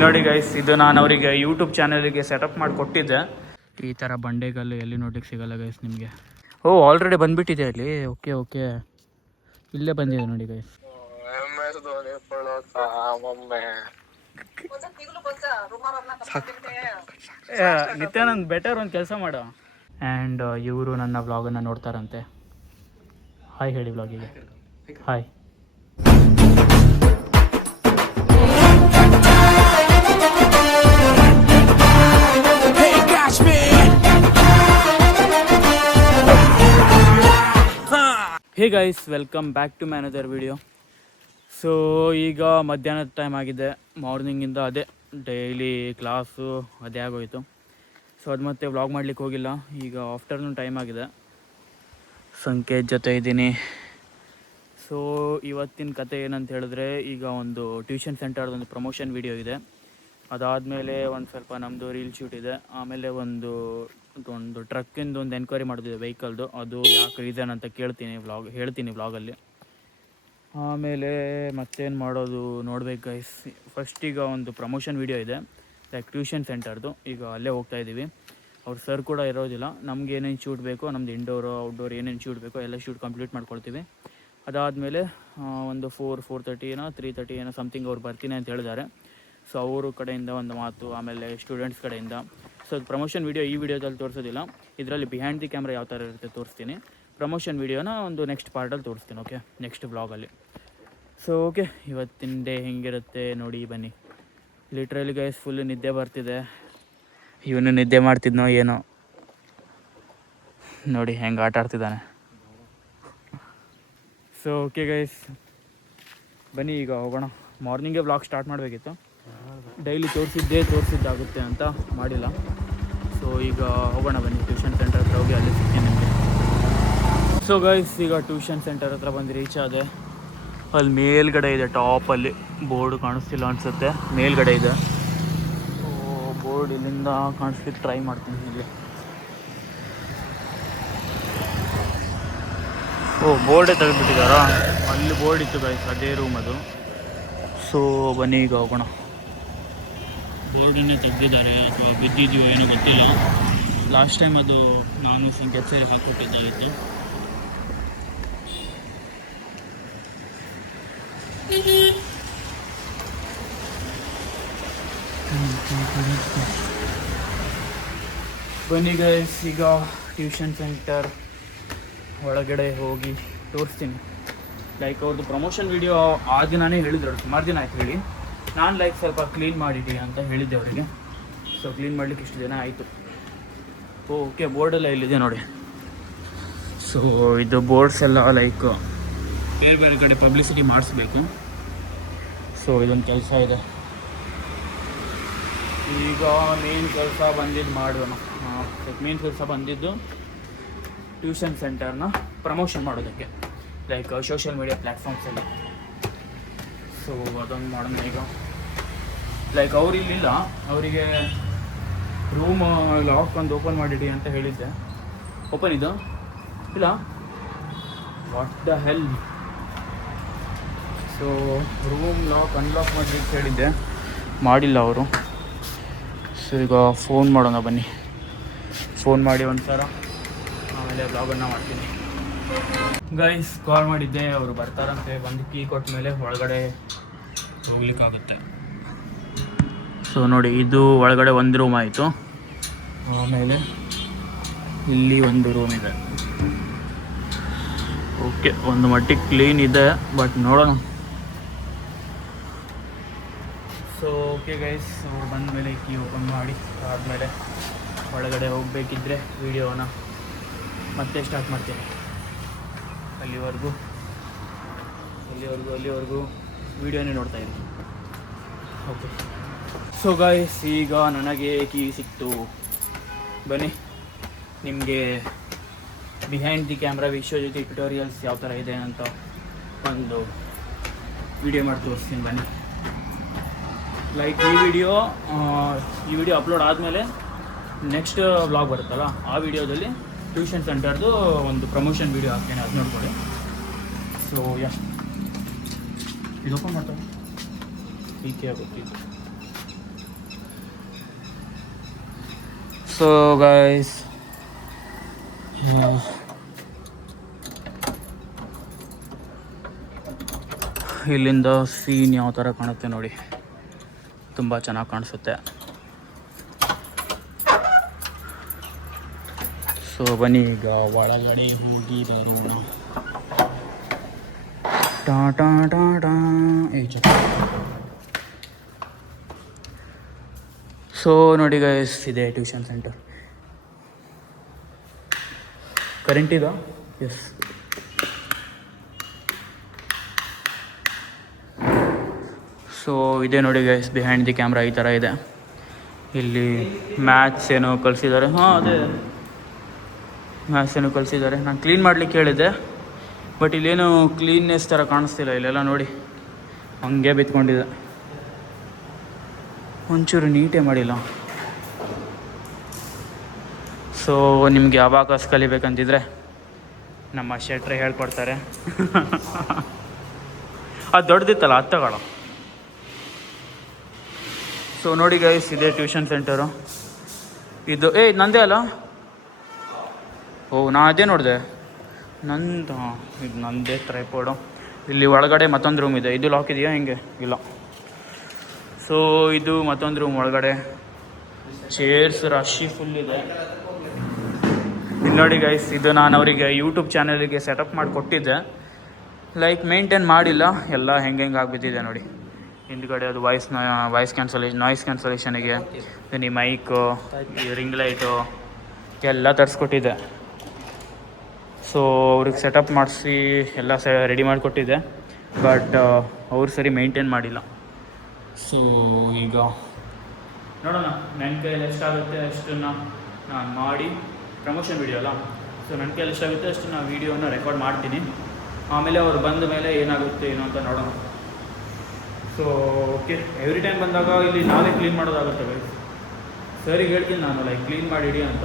ನೋಡಿ ಗೈಸ್, ಇದು ನಾನು ಅವರಿಗೆ ಯೂಟ್ಯೂಬ್ ಚಾನಲಿಗೆ ಸೆಟಪ್ ಮಾಡಿ ಕೊಟ್ಟಿದ್ದೆ. ಈ ಥರ ಬಂಡೆಗಲ್ಲು ಎಲ್ಲಿ ನೋಡ್ಲಿಕ್ಕೆ ಸಿಗಲ್ಲ ಗೈಸ್ ನಿಮಗೆ. ಆಲ್ರೆಡಿ ಬಂದುಬಿಟ್ಟಿದೆ ಅಲ್ಲಿ. ಓಕೆ ಓಕೆ, ಇಲ್ಲೇ ಬಂದಿದೆ ನೋಡಿ ಗೈಸ್. ನಿತ್ಯಾನಂದ್ ಬೆಟರ್ ಒಂದು ಕೆಲಸ ಮಾಡು. ಆ್ಯಂಡ್ ಇವರು ನನ್ನ ವ್ಲಾಗನ್ನು ನೋಡ್ತಾರಂತೆ. ಹಾಯ್ ಹೇಳಿ ವ್ಲಾಗಿಗೆ. Hi. Hey guys, welcome back to my another video. So ಈಗ ಮಧ್ಯಾಹ್ನದ ಟೈಮ್ ಆಗಿದೆ. ಮಾರ್ನಿಂಗಿಂದ ಅದೇ ಡೈಲಿ ಕ್ಲಾಸು ಅದೇ ಆಗೋಯಿತು. ಸೊ ಅದು ಮತ್ತೆ ವ್ಲಾಗ್ ಮಾಡ್ಲಿಕ್ಕೆ ಹೋಗಿಲ್ಲ. ಈಗ ಆಫ್ಟರ್ನೂನ್ ಟೈಮ್ ಆಗಿದೆ. ಸಂಕೇತ್ ಜೊತೆ ಇದ್ದೀನಿ. ಸೊ ಇವತ್ತಿನ ಕತೆ ಏನಂತ ಹೇಳಿದ್ರೆ, ಈಗ ಒಂದು ಟ್ಯೂಷನ್ ಸೆಂಟರ್ದೊಂದು ಪ್ರಮೋಷನ್ ವಿಡಿಯೋ ಇದೆ. ಅದಾದಮೇಲೆ ಒಂದು ಸ್ವಲ್ಪ ನಮ್ಮದು ರೀಲ್ ಶೂಟ್ ಇದೆ. ಆಮೇಲೆ ಒಂದು ಟ್ರಕ್ಕಿಂದು ಒಂದು ಎನ್ಕ್ವೈರಿ ಮಾಡೋದಿದೆ, ವೆಹಿಕಲ್ದು. ಅದು ಯಾಕೆ ರೀಸನ್ ಅಂತ ಹೇಳ್ತೀನಿ ವ್ಲಾಗಲ್ಲಿ. ಆಮೇಲೆ ಮತ್ತೇನು ಮಾಡೋದು ನೋಡ್ಬೇಕು ಗೈಸ್. ಫಸ್ಟ್ ಈಗ ಒಂದು ಪ್ರಮೋಷನ್ ವಿಡಿಯೋ ಇದೆ, ಲೈಕ್ ಟ್ಯೂಷನ್ ಸೆಂಟರ್ದು. ಈಗ ಅಲ್ಲೇ ಹೋಗ್ತಾಯಿದ್ದೀವಿ. ಅವ್ರು ಸರ್ ಕೂಡ ಇರೋದಿಲ್ಲ. ನಮ್ಗೆ ಏನೇನು ಶೂಟ್ ಬೇಕೋ, ನಮ್ಮದು ಇಂಡೋರು ಔಟ್ಡೋರ್ ಏನೇನು ಶೂಟ್ ಬೇಕೋ ಎಲ್ಲ ಶೂಟ್ ಕಂಪ್ಲೀಟ್ ಮಾಡ್ಕೊಳ್ತೀವಿ. ಅದಾದಮೇಲೆ ಒಂದು 4:30 3:30 ಸಮಥಿಂಗ್ ಅವ್ರು ಬರ್ತೀನಿ ಅಂತ ಹೇಳಿದ್ದಾರೆ. ಸೊ ಅವರು ಕಡೆಯಿಂದ ಒಂದು ಮಾತು, ಆಮೇಲೆ ಸ್ಟೂಡೆಂಟ್ಸ್ ಕಡೆಯಿಂದ. ಸೊ ಅದು ಪ್ರಮೋಷನ್ ವಿಡಿಯೋ ಈ ವಿಡಿಯೋದಲ್ಲಿ ತೋರಿಸೋದಿಲ್ಲ. ಇದರಲ್ಲಿ ಬಿಹೈಂಡ್ ದಿ ಕ್ಯಾಮ್ರಾ ಯಾವ ಥರ ಇರುತ್ತೆ ತೋರಿಸ್ತೀನಿ. ಪ್ರಮೋಷನ್ ವಿಡಿಯೋನ ಒಂದು ನೆಕ್ಸ್ಟ್ ಪಾರ್ಟಲ್ಲಿ ತೋರಿಸ್ತೀನಿ. ಓಕೆ, ನೆಕ್ಸ್ಟ್ ಬ್ಲಾಗಲ್ಲಿ. ಸೊ ಓಕೆ, ಇವತ್ತಿನ ಡೇ ಹೆಂಗಿರುತ್ತೆ ನೋಡಿ ಬನ್ನಿ. ಲಿಟ್ರಲಿ ಗೈಸ್ ಫುಲ್ಲು ನಿದ್ದೆ ಬರ್ತಿದೆ. ಇವನು ನಿದ್ದೆ ಮಾಡ್ತಿದ್ನೋ ಏನೋ ನೋಡಿ ಹೆಂಗೆ ಆಟ ಆಡ್ತಿದ್ದಾನೆ. ಸೊ ಓಕೆ ಗೈಸ್, ಬನ್ನಿ ಈಗ ಹೋಗೋಣ. ಮಾರ್ನಿಂಗೇ ಬ್ಲಾಗ್ ಸ್ಟಾರ್ಟ್ ಮಾಡಬೇಕಿತ್ತು. ಡೈಲಿ ತೋರಿಸಿದ್ದಾಗುತ್ತೆ ಅಂತ ಮಾಡಿಲ್ಲ. ಸೊ ಈಗ ಹೋಗೋಣ ಬನ್ನಿ. ಟ್ಯೂಷನ್ ಸೆಂಟರ್ ಹತ್ರ ಹೋಗಿ ಅಲ್ಲಿ ಸಿಗ್ತೀನಿ ನಿಮಗೆ. ಸೊ ಗೈಸ್, ಈಗ ಟ್ಯೂಷನ್ ಸೆಂಟರ್ ಹತ್ರ ಬಂದು ರೀಚ್ ಆದೆ. ಅಲ್ಲಿ ಮೇಲ್ಗಡೆ ಇದೆ, ಟಾಪಲ್ಲಿ ಬೋರ್ಡ್ ಕಾಣಿಸ್ತಿಲ್ಲ ಅನಿಸುತ್ತೆ. ಮೇಲ್ಗಡೆ ಇದೆ ಬೋರ್ಡ್. ಇಲ್ಲಿಂದ ಕಾಣಿಸ್ಲಿಕ್ಕೆ ಟ್ರೈ ಮಾಡ್ತೀನಿ. ಇಲ್ಲಿ ಬೋರ್ಡೇ ತೆಗೆದುಬಿಟ್ಟಿದ್ದಾರಾ? ಅಲ್ಲಿ ಬೋರ್ಡ್ ಇತ್ತು ಗೈಸ್, ಅದೇ ರೂಮ್ ಅದು. ಸೊ ಬನ್ನಿ ಈಗ ಹೋಗೋಣ. ಬೋರ್ಡನ್ನೇ ತೆಗೆದಿದ್ದಾರೆ ಅಥವಾ ಬಿದ್ದಿದೆಯೋ ಏನೋ ಗೊತ್ತಿಲ್ಲ. ಲಾಸ್ಟ್ ಟೈಮ್ ಅದು ನಾನು ಕೆಲ್ಸಲ್ಲಿ ಹಾಕ್ಕೊಟ್ಟಿದ್ದಾಗಿತ್ತು. ಬನ್ನಿ ಗೈಸ್, ಈಗ ಟ್ಯೂಷನ್ ಸೆಂಟರ್ ಒಳಗಡೆ ಹೋಗಿ ತೋರಿಸ್ತೀನಿ. ಲೈಕ್ ಅವ್ರದ್ದು ಪ್ರಮೋಷನ್ ವಿಡಿಯೋ ಆ ದಿನವೇ ಹೇಳಿದ್ರು, ಸುಮಾರು ದಿನ ಆಯ್ತು ಹೇಳಿ. ನಾನು ಲೈಕ್ ಸ್ವಲ್ಪ ಕ್ಲೀನ್ ಮಾಡಿದ್ದೀನಿ ಅಂತ ಹೇಳಿದ್ದೆ ಅವರಿಗೆ. ಸೊ ಕ್ಲೀನ್ ಮಾಡಲಿಕ್ಕೆ ಇಷ್ಟು ದಿನ ಆಯಿತು. ಓಕೆ, ಬೋರ್ಡೆಲ್ಲ ಇಲ್ಲಿದೆ ನೋಡಿ. ಸೊ ಇದು ಬೋರ್ಡ್ಸ್ ಎಲ್ಲ ಲೈಕ್ ಬೇರೆ ಬೇರೆ ಕಡೆ ಪಬ್ಲಿಸಿಟಿ ಮಾಡಿಸ್ಬೇಕು. ಸೊ ಇದೊಂದು ಕೆಲಸ ಇದೆ. ಈಗ ಮೇನ್ ಕೆಲಸ ಬಂದಿದ್ದು ಮಾಡೋಣ. ಮೇನ್ ಕೆಲಸ ಬಂದಿದ್ದು ಟ್ಯೂಷನ್ ಸೆಂಟರ್ನ ಪ್ರಮೋಷನ್ ಮಾಡೋದಕ್ಕೆ, ಲೈಕ್ ಸೋಷಿಯಲ್ ಮೀಡಿಯಾ ಪ್ಲ್ಯಾಟ್ಫಾರ್ಮ್ಸಲ್ಲಿ. ಸೊ ಅದೊಂದು ಮಾಡೋಣ ಈಗ. ಲೈಕ್ ಅವ್ರು ಇಲ್ಲಿಲ್ಲ, ಅವರಿಗೆ ರೂಮ್ ಲಾಕ್ ಒಂದು ಓಪನ್ ಮಾಡಿಡಿ ಅಂತ ಹೇಳಿದ್ದೆ. ಓಪನ್ ಇದು ಇಲ್ಲ, what the hell. So room unlock ಮಾಡಿ ಅಂತ ಹೇಳಿದ್ದೆ, ಮಾಡಿಲ್ಲ ಅವರು. ಸೊ ಈಗ ಫೋನ್ ಮಾಡೋಣ ಬನ್ನಿ. ಫೋನ್ ಮಾಡಿ ಒಂದ್ಸಲ, ಆಮೇಲೆ ಬ್ಲಾಗನ್ನು ಮಾಡ್ತೀನಿ. ಗೈಸ್ ಕಾಲ್ ಮಾಡಿದ್ದೆ, ಅವರು ಬರ್ತಾರಂತೆ. ಬಂದು ಕೀ ಕೊಟ್ಟ ಮೇಲೆ ಒಳಗಡೆ ಹೋಗ್ಲಿಕ್ಕಾಗುತ್ತೆ. ಸೊ ನೋಡಿ, ಇದು ಒಳಗಡೆ ಒಂದು ರೂಮ್ ಆಯಿತು. ಆಮೇಲೆ ಇಲ್ಲಿ ಒಂದು ರೂಮ್ ಇದೆ. ಓಕೆ, ಒಂದು ಮಟ್ಟಿಗೆ ಕ್ಲೀನ್ ಇದೆ, ಬಟ್ ನೋಡೋಣ. ಸೊ ಓಕೆ ಗೈಸ್, ಅವ್ರು ಬಂದ ಮೇಲೆ ಕೀ ಓಪನ್ ಮಾಡಿ ಆದಮೇಲೆ ಒಳಗಡೆ ಹೋಗಬೇಕಿದ್ರೆ ವಿಡಿಯೋನ ಮತ್ತೆ ಸ್ಟಾರ್ಟ್ ಮಾಡ್ತೀನಿ. ಅಲ್ಲಿವರೆಗೂ ವಿಡಿಯೋನೇ ನೋಡ್ತಾ ಇರಿ. ಓಕೆ. ಸೊ ಗೈಸ್, ಈಗ ನನಗೆ ಕೀ ಸಿಕ್ತು. ಬನ್ನಿ, ನಿಮಗೆ behind the camera Vishwajyothi tutorials ಯಾವ ಥರ ಇದೆ ಅಂತ ಒಂದು ವಿಡಿಯೋ ಮಾಡಿ ತೋರಿಸ್ತೀನಿ ಬನ್ನಿ. ಲೈಕ್ ಈ ವಿಡಿಯೋ ಅಪ್ಲೋಡ್ ಆದಮೇಲೆ ನೆಕ್ಸ್ಟ್ ವ್ಲಾಗ್ ಬರುತ್ತಲ್ಲ, ಆ ವಿಡಿಯೋದಲ್ಲಿ ಟ್ಯೂಷನ್ ಸೆಂಟರ್ದು ಒಂದು ಪ್ರಮೋಷನ್ ವಿಡಿಯೋ ಹಾಕ್ತೇನೆ, ಅದು ನೋಡ್ಕೊಳ್ಳಿ. ಸೊ ಇದು ಓಪನ್ ಮಾಡ್ತಾರೆ, ಈ ಕೆ ಗೊತ್ತಿತ್ತು. ಸೊ ಗೈಸ್, ಇಲ್ಲಿಂದ ಸೀನ್ ಯಾವ ಥರ ಕಾಣುತ್ತೆ ನೋಡಿ, ತುಂಬ ಚೆನ್ನಾಗಿ ಕಾಣಿಸುತ್ತೆ. ಸೊ ಬನ್ನಿ ಈಗ ಒಳಗಡೆ ಹೋಗಿ ಬರೋಣ. ಟಾ ಟಾ ಟಾ ಟಾ. ಸೊ ನೋಡಿ ಗೈಸ್, ಇದೆ ಟ್ಯೂಷನ್ ಸೆಂಟರ್. ಕರೆಂಟ್ ಇದಾ? ಎಸ್. ಸೊ ಇದೆ ನೋಡಿ ಗೈಸ್, ಬಿಹೈಂಡ್ ದಿ ಕ್ಯಾಮ್ರಾ ಈ ಥರ ಇದೆ. ಇಲ್ಲಿ ಮ್ಯಾಥ್ಸ್ ಏನೋ ಕಲಿಸಿದ್ದಾರೆ. ಹಾಂ, ಅದೇ ಮ್ಯಾಥ್ಸ್ ಏನೋ ಕಲಿಸಿದ್ದಾರೆ. ನಾನು ಕ್ಲೀನ್ ಮಾಡಲಿಕ್ಕೆ ಹೇಳಿದ್ದೆ, ಬಟ್ ಇಲ್ಲೇನು ಕ್ಲೀನ್ನೆಸ್ ಥರ ಕಾಣಿಸ್ತಿಲ್ಲ. ಇಲ್ಲೆಲ್ಲ ನೋಡಿ ಹಂಗೆ ಬಿತ್ಕೊಂಡಿದೆ, ಒಂಚೂರು ನೀಟೇ ಮಾಡಿಲ್ಲ. ಸೊ ನಿಮಗೆ ಅಬಾಕಸ್ ಕಲಿಬೇಕಂತಿದ್ರೆ ನಮ್ಮ ಶೆಟ್ರೆ ಹೇಳ್ಕೊಡ್ತಾರೆ. ಅದು ದೊಡ್ಡದಿತ್ತಲ್ಲ, ಅದು ತಗೊಳ್ಳೋ. ಸೊ ನೋಡಿ ಗೈಸ್, ಇದೆ ಟ್ಯೂಷನ್ ಸೆಂಟರು. ಇದು ನಂದೇ ಅಲ್ಲ? ನಾ ಅದೇ ನೋಡಿದೆ, ನಂದು. ಹಾಂ, ಇದು ನಂದೇ ಟ್ರೈಪೋಡು. ಇಲ್ಲಿ ಒಳಗಡೆ ಮತ್ತೊಂದು ರೂಮ್ ಇದೆ. ಇದು ಲಾಕ್ ಇದೆಯಾ? ಹಿಂಗೆ ಇಲ್ಲ. ಸೊ ಇದು ಮತ್ತೊಂದು ರೂಮ್ ಒಳಗಡೆ. ಚೇರ್ಸ್ ರಶಿ ಫುಲ್ ಇದೆ. ಇಲ್ಲಿ ನೋಡಿ ಗೈಸ್, ಇದು ನಾನು ಅವರಿಗೆ ಯೂಟ್ಯೂಬ್ ಚಾನಲಿಗೆ ಸೆಟಪ್ ಮಾಡಿ ಕೊಟ್ಟಿದ್ದೆ. ಲೈಕ್ ಮೇಂಟೈನ್ ಮಾಡಿಲ್ಲ, ಎಲ್ಲ ಹೆಂಗೆ ಆಗಿಬಿಟ್ಟಿದೆ ನೋಡಿ. ಹಿಂದ್ಗಡೆ ಅದು ನಾಯ್ಸ್ ಕ್ಯಾನ್ಸಲೇಷನಿಗೆ ಈ ಮೈಕು, ಈ ರಿಂಗ್ ಲೈಟು ಎಲ್ಲ ತರಿಸ್ಕೊಟ್ಟಿದ್ದೆ. ಸೊ ಅವ್ರಿಗೆ ಸೆಟಪ್ ಮಾಡಿಸಿ ಎಲ್ಲ ರೆಡಿ ಮಾಡಿಕೊಟ್ಟಿದ್ದೆ, ಬಟ್ ಅವ್ರು ಸರಿ ಮೇಂಟೈನ್ ಮಾಡಿಲ್ಲ. ಸೊ ಈಗ ನೋಡೋಣ, ನನ್ನ ಕೈಯಲ್ಲಿ ಎಷ್ಟಾಗುತ್ತೆ ಅಷ್ಟನ್ನು ನಾನು ಮಾಡಿ, ಪ್ರಮೋಷನ್ ವೀಡಿಯೋ ಅಲ್ಲ, ಸೊ ನನ್ನ ಕೈಯಲ್ಲಿ ಎಷ್ಟಾಗುತ್ತೆ ಅಷ್ಟು ನಾನು ವೀಡಿಯೋನ ರೆಕಾರ್ಡ್ ಮಾಡ್ತೀನಿ. ಆಮೇಲೆ ಅವ್ರು ಬಂದ ಮೇಲೆ ಏನಾಗುತ್ತೆ ಏನೋ ಅಂತ ನೋಡೋಣ. ಸೊ ಓಕೆ, ಎವ್ರಿ ಟೈಮ್ ಬಂದಾಗ ಇಲ್ಲಿ ನಾವೇ ಕ್ಲೀನ್ ಮಾಡೋದಾಗುತ್ತೆ ಗೈಸ್. ಸರಿಗೆ ಹೇಳ್ತೀನಿ ನಾನು, ಲೈಕ್ ಕ್ಲೀನ್ ಮಾಡಿಡಿ ಅಂತ.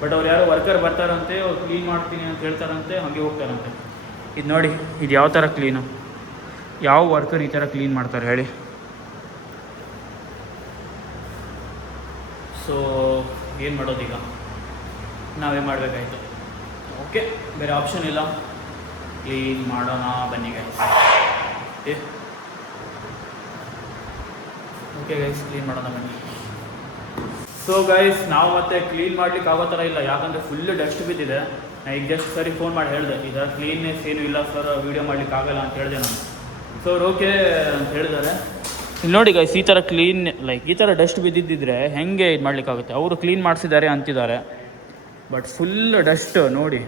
ಬಟ್ ಅವ್ರು ಯಾರೋ ವರ್ಕರ್ ಬರ್ತಾರಂತೆ, ಅವ್ರು ಕ್ಲೀನ್ ಮಾಡ್ತೀನಿ ಅಂತ ಹೇಳ್ತಾರಂತೆ, ಹಾಗೆ ಹೋಗ್ತಾರಂತೆ. ಇದು ನೋಡಿ, ಇದು ಯಾವ ಥರ ಕ್ಲೀನು? ಯಾವ ವರ್ಕರ್ ಈ ಥರ ಕ್ಲೀನ್ ಮಾಡ್ತಾರೆ ಹೇಳಿ? ಸೊ ಏನು ಮಾಡೋದೀಗ? ನಾವೇ ಮಾಡಬೇಕಾಯ್ತು. ಓಕೆ, ಬೇರೆ ಆಪ್ಷನ್ ಇಲ್ಲ, ಕ್ಲೀನ್ ಮಾಡೋಣ ಬನ್ನಿ ಗೈಸ್. ಓಕೆ ಗೈಸ್, ಕ್ಲೀನ್ ಮಾಡೋಣ ಬನ್ನಿ. ಸೊ ಗೈಸ್, ನಾವು ಮತ್ತೆ ಕ್ಲೀನ್ ಮಾಡ್ಲಿಕ್ಕೆ ಆಗೋ ಥರ ಇಲ್ಲ, ಯಾಕಂದರೆ ಫುಲ್ಲು ಡಸ್ಟ್ ಬಿದ್ದಿದೆ. ನಾನು ಈಗ ಜಸ್ಟ್ ಸರಿ ಫೋನ್ ಮಾಡಿ ಹೇಳಿದೆ, ಈ ಥರ ಕ್ಲೀನ್ನೆಸ್ ಏನೂ ಇಲ್ಲ ಸರ್, ವೀಡಿಯೋ ಮಾಡ್ಲಿಕ್ಕೆ ಆಗಲ್ಲ ಅಂತ ಹೇಳಿದೆ ನಾನು. ಸೊ ಅವ್ರು ಓಕೆ ಅಂತ ಹೇಳಿದ್ದಾರೆ. ಇಲ್ಲಿ ನೋಡಿ ಗೈಸ್, ಈ ಥರ ಕ್ಲೀನ್, ಲೈಕ್ ಈ ಥರ ಡಸ್ಟ್ ಬಿದ್ದಿದ್ದಿದ್ರೆ ಹೆಂಗೆ ಇದು ಮಾಡ್ಲಿಕ್ಕಾಗುತ್ತೆ? ಅವರು ಕ್ಲೀನ್ ಮಾಡಿಸಿದ್ದಾರೆ ಅಂತಿದ್ದಾರೆ, ಬಟ್ ಫುಲ್ ಡಸ್ಟ್ ನೋಡಿ.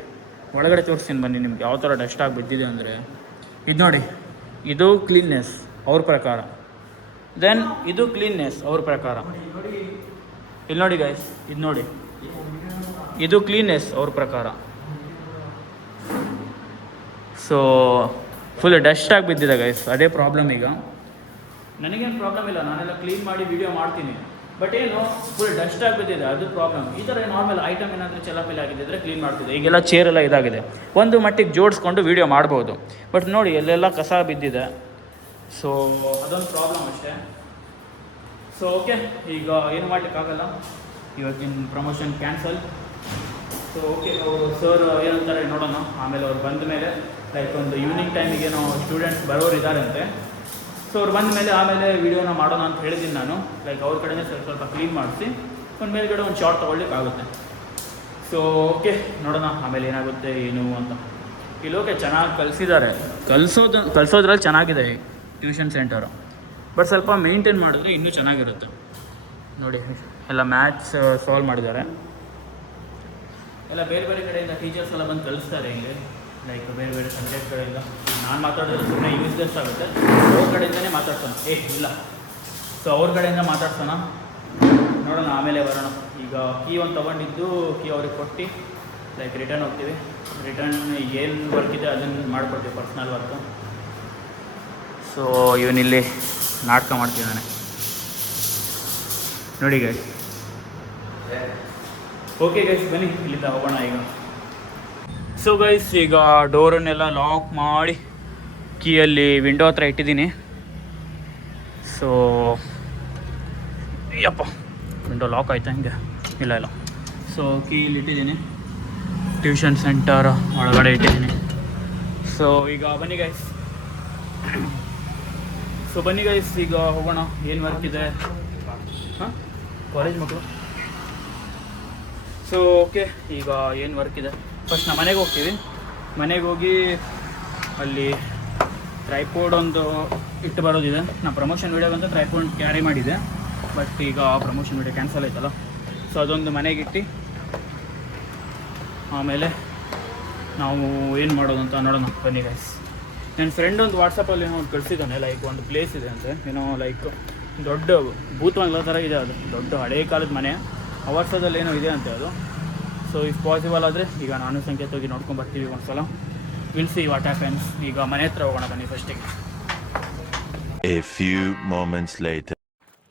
ಒಳಗಡೆ ತೋರಿಸ್ತೀನಿ ಬನ್ನಿ ನಿಮ್ಗೆ ಯಾವ ಥರ ಡಸ್ಟ್ ಆಗಿ ಬಿದ್ದಿದೆ ಅಂದರೆ. ಇದು ನೋಡಿ, ಇದು ಕ್ಲೀನ್ನೆಸ್ ಅವ್ರ ಪ್ರಕಾರ, ದೆನ್ ಇದು ಕ್ಲೀನ್ನೆಸ್ ಅವ್ರ ಪ್ರಕಾರ. ಇಲ್ಲಿ ನೋಡಿ ಗೈಸ್, ಇದು ನೋಡಿ, ಇದು ಕ್ಲೀನ್ನೆಸ್ ಅವ್ರ ಪ್ರಕಾರ. ಸೊ ಫುಲ್ ಡಸ್ಟ್ ಆಗಿ ಬಿದ್ದಿದೆ ಗೈಸ್, ಅದೇ ಪ್ರಾಬ್ಲಮ್. ಈಗ ನನಗೇನು ಪ್ರಾಬ್ಲಮ್ ಇಲ್ಲ, ನಾನೆಲ್ಲ ಕ್ಲೀನ್ ಮಾಡಿ ವೀಡಿಯೋ ಮಾಡ್ತೀನಿ, ಬಟ್ ಏನು ಫುಲ್ ಡಸ್ಟ್ ಆಗಿ ಬಿದ್ದಿದೆ, ಅದು ಪ್ರಾಬ್ಲಮ್. ಈ ಥರ ನಾರ್ಮಲ್ ಐಟಮ್ ಏನಾದರೂ ಚೆಲ್ಲಪಿಲ್ಲ ಆಗಿದ್ದರೆ ಕ್ಲೀನ್ ಮಾಡ್ತಿದ್ದೆ. ಈಗೆಲ್ಲ ಚೇರೆಲ್ಲ ಇದಾಗಿದೆ, ಒಂದು ಮಟ್ಟಿಗೆ ಜೋಡಿಸ್ಕೊಂಡು ವೀಡಿಯೋ ಮಾಡ್ಬೋದು. ಬಟ್ ನೋಡಿ, ಎಲ್ಲೆಲ್ಲ ಕಸ ಬಿದ್ದಿದೆ. ಸೊ ಅದೊಂದು ಪ್ರಾಬ್ಲಮ್ ಅಷ್ಟೇ. ಸೊ ಓಕೆ, ಈಗ ಏನು ಮಾಡಲಿಕ್ಕಾಗಲ್ಲ, ಇವತ್ತಿನ ಪ್ರಮೋಷನ್ ಕ್ಯಾನ್ಸಲ್. ಸೊ ಓಕೆ, ಅವರು ಸರ್ ಏನಂತಾರೆ ನೋಡೋಣ. ಆಮೇಲೆ ಅವ್ರು ಬಂದ ಮೇಲೆ, ಲೈಕ್ ಒಂದು ಈವ್ನಿಂಗ್ ಟೈಮಿಗೆ ಏನೋ ಸ್ಟೂಡೆಂಟ್ಸ್ ಬರೋರು ಇದ್ದಾರಂತೆ. ಸೊ ಅವ್ರು ಬಂದ ಮೇಲೆ ಆಮೇಲೆ ವೀಡಿಯೋನ ಮಾಡೋಣ ಅಂತ ಹೇಳಿದ್ದೀನಿ ನಾನು. ಲೈಕ್ ಅವ್ರ ಕಡೆನೇ ಸ್ವಲ್ಪ ಕ್ಲೀನ್ ಮಾಡಿಸಿ ಒಂದು ಮೇಲ್ಗಡೆ ಒಂದು ಶಾರ್ಟ್ ತೊಗೊಳ್ಲಿಕ್ಕಾಗುತ್ತೆ. ಸೊ ಓಕೆ, ನೋಡೋಣ ಆಮೇಲೆ ಏನಾಗುತ್ತೆ ಏನು ಅಂತ. ಇಲ್ಲಿ ಓಕೆ, ಚೆನ್ನಾಗಿ ಕಲಿಸಿದ್ದಾರೆ, ಕಲಿಸೋದ್ರಲ್ಲಿ ಚೆನ್ನಾಗಿದೆ ಟ್ಯೂಷನ್ ಸೆಂಟರು. ಬಟ್ ಸ್ವಲ್ಪ ಮೇಂಟೈನ್ ಮಾಡಿದ್ರೆ ಇನ್ನೂ ಚೆನ್ನಾಗಿರುತ್ತೆ. ನೋಡಿ, ಎಲ್ಲ ಮ್ಯಾಥ್ಸ್ ಸಾಲ್ವ್ ಮಾಡಿದ್ದಾರೆ. ಎಲ್ಲ ಬೇರೆ ಬೇರೆ ಕಡೆಯಿಂದ ಟೀಚರ್ಸ್ ಎಲ್ಲ ಬಂದು ಕಲಿಸ್ತಾರೆ ಇಲ್ಲಿ, ಲೈಕ್ ಬೇರೆ ಬೇರೆ ಸಬ್ಜೆಕ್ಟ್ಗಳಿಂದ. ನಾನು ಮಾತಾಡೋದು ಸುಮ್ಮನೆ ಯೂಸ್ಲೆಸ್ ಆಗುತ್ತೆ, ಅವ್ರ ಕಡೆಯಿಂದನೇ ಮಾತಾಡ್ಸೋಣ. ಇಲ್ಲ, ಸೊ ಅವ್ರ ಕಡೆಯಿಂದ ಮಾತಾಡ್ಸೋಣ, ನೋಡೋಣ ಆಮೇಲೆ ಬರೋಣ. ಈಗ ಕೀ ಒಂದು ತೊಗೊಂಡಿದ್ದು, ಕೀ ಅವ್ರಿಗೆ ಕೊಟ್ಟು ಲೈಕ್ ರಿಟರ್ನ್ ಹೋಗ್ತೀವಿ. ರಿಟರ್ನ್ ಏನು ವರ್ಕ್ ಇದೆ ಅದನ್ನು ಮಾಡಿಕೊಡ್ತೀವಿ, ಪರ್ಸ್ನಲ್ ವರ್ಕು. ಸೊ ಇವನಿಲ್ಲಿ ನಾಟಕ ಮಾಡ್ತಿದ್ದಾನೆ ನೋಡಿ ಗೈಸ್. ಓಕೆ ಗೈಸ್, ಬನ್ನಿ ಇಲ್ಲಿಂದ ಹೋಗೋಣ ಈಗ. ಸೊ ಗೈಸ್, ಈಗ ಡೋರನ್ನೆಲ್ಲ ಲಾಕ್ ಮಾಡಿ ಕೀಯಲ್ಲಿ ವಿಂಡೋ ಹತ್ರ ಇಟ್ಟಿದ್ದೀನಿ. ಸೊ ಯಪ್ಪ, ವಿಂಡೋ ಲಾಕ್ ಆಯ್ತಾ? ಹಿಂಗೆ ಇಲ್ಲ ಇಲ್ಲ. ಸೊ ಕೀಲಿ ಇಟ್ಟಿದ್ದೀನಿ, ಟ್ಯೂಷನ್ ಸೆಂಟರ್ ಒಳಗಡೆ ಇಟ್ಟಿದ್ದೀನಿ. ಸೊ ಈಗ ಬನ್ನಿ ಗೈಸ್ ಈಗ ಹೋಗೋಣ. ಏನು ವರ್ಕ್ ಇದೆ? ಹಾಂ, ಕಾಲೇಜ್ ಮಕ್ಕಳು. ಸೊ ಓಕೆ, ಈಗ ಏನು ವರ್ಕ್ ಇದೆ ಫಸ್ಟ್ ನಮ್ಮ ಮನೆಗೆ ಹೋಗ್ತೀವಿ. ಮನೆಗೆ ಹೋಗಿ ಅಲ್ಲಿ ಟ್ರೈಪೋಡ್ ಒಂದು ಇಟ್ಟು ಬರೋದಿದೆ. ನಾನು ಪ್ರಮೋಷನ್ ವೀಡಿಯೋಗಂತ ಟ್ರೈಪೋಡ್ ಕ್ಯಾರಿ ಮಾಡಿದ್ದೆ, ಬಟ್ ಈಗ ಪ್ರಮೋಷನ್ ವೀಡಿಯೋ ಕ್ಯಾನ್ಸಲ್ ಆಯ್ತಲ್ಲ. ಸೊ ಅದೊಂದು ಮನೆಗೆ ಇಟ್ಟು ಆಮೇಲೆ ನಾವು ಏನು ಮಾಡೋದು ಅಂತ ನೋಡೋಣ ಬನ್ನಿ ಗೈಸ್. ನನ್ನ ಫ್ರೆಂಡ್ ಒಂದು ವಾಟ್ಸಪ್ಪಲ್ಲಿ ಏನೋ ಒಂದು ಕಳಿಸಿದ್ದಾನೆ, ಲೈಕ್ ಒಂದು ಪ್ಲೇಸ್ ಇದೆ ಅಂತೆ, ಏನೋ ಲೈಕ್ ದೊಡ್ಡ ಭೂತವಂಗ್ಲ ಥರ ಇದೆ. ಅದು ದೊಡ್ಡ ಹಳೇ ಕಾಲದ ಮನೆ, ಅವರ್ಸದಲ್ಲಿ ಏನೋ ಇದೆ ಅಂತೆ ಅದು. ಸೊ ಇಫ್ ಪಾಸಿಬಲ್ ಆದರೆ ಈಗ ನಾನು ಸಂಕೇತ ಹೋಗಿ ನೋಡ್ಕೊಂಡು ಬರ್ತೀವಿ ಒಂದ್ಸಲ. Will see what happens. ಈಗ ಮನೆ ಹತ್ರ ಹೋಗೋಣ ಬನ್ನಿ ಫಸ್ಟಿಗೆ. A few moments later.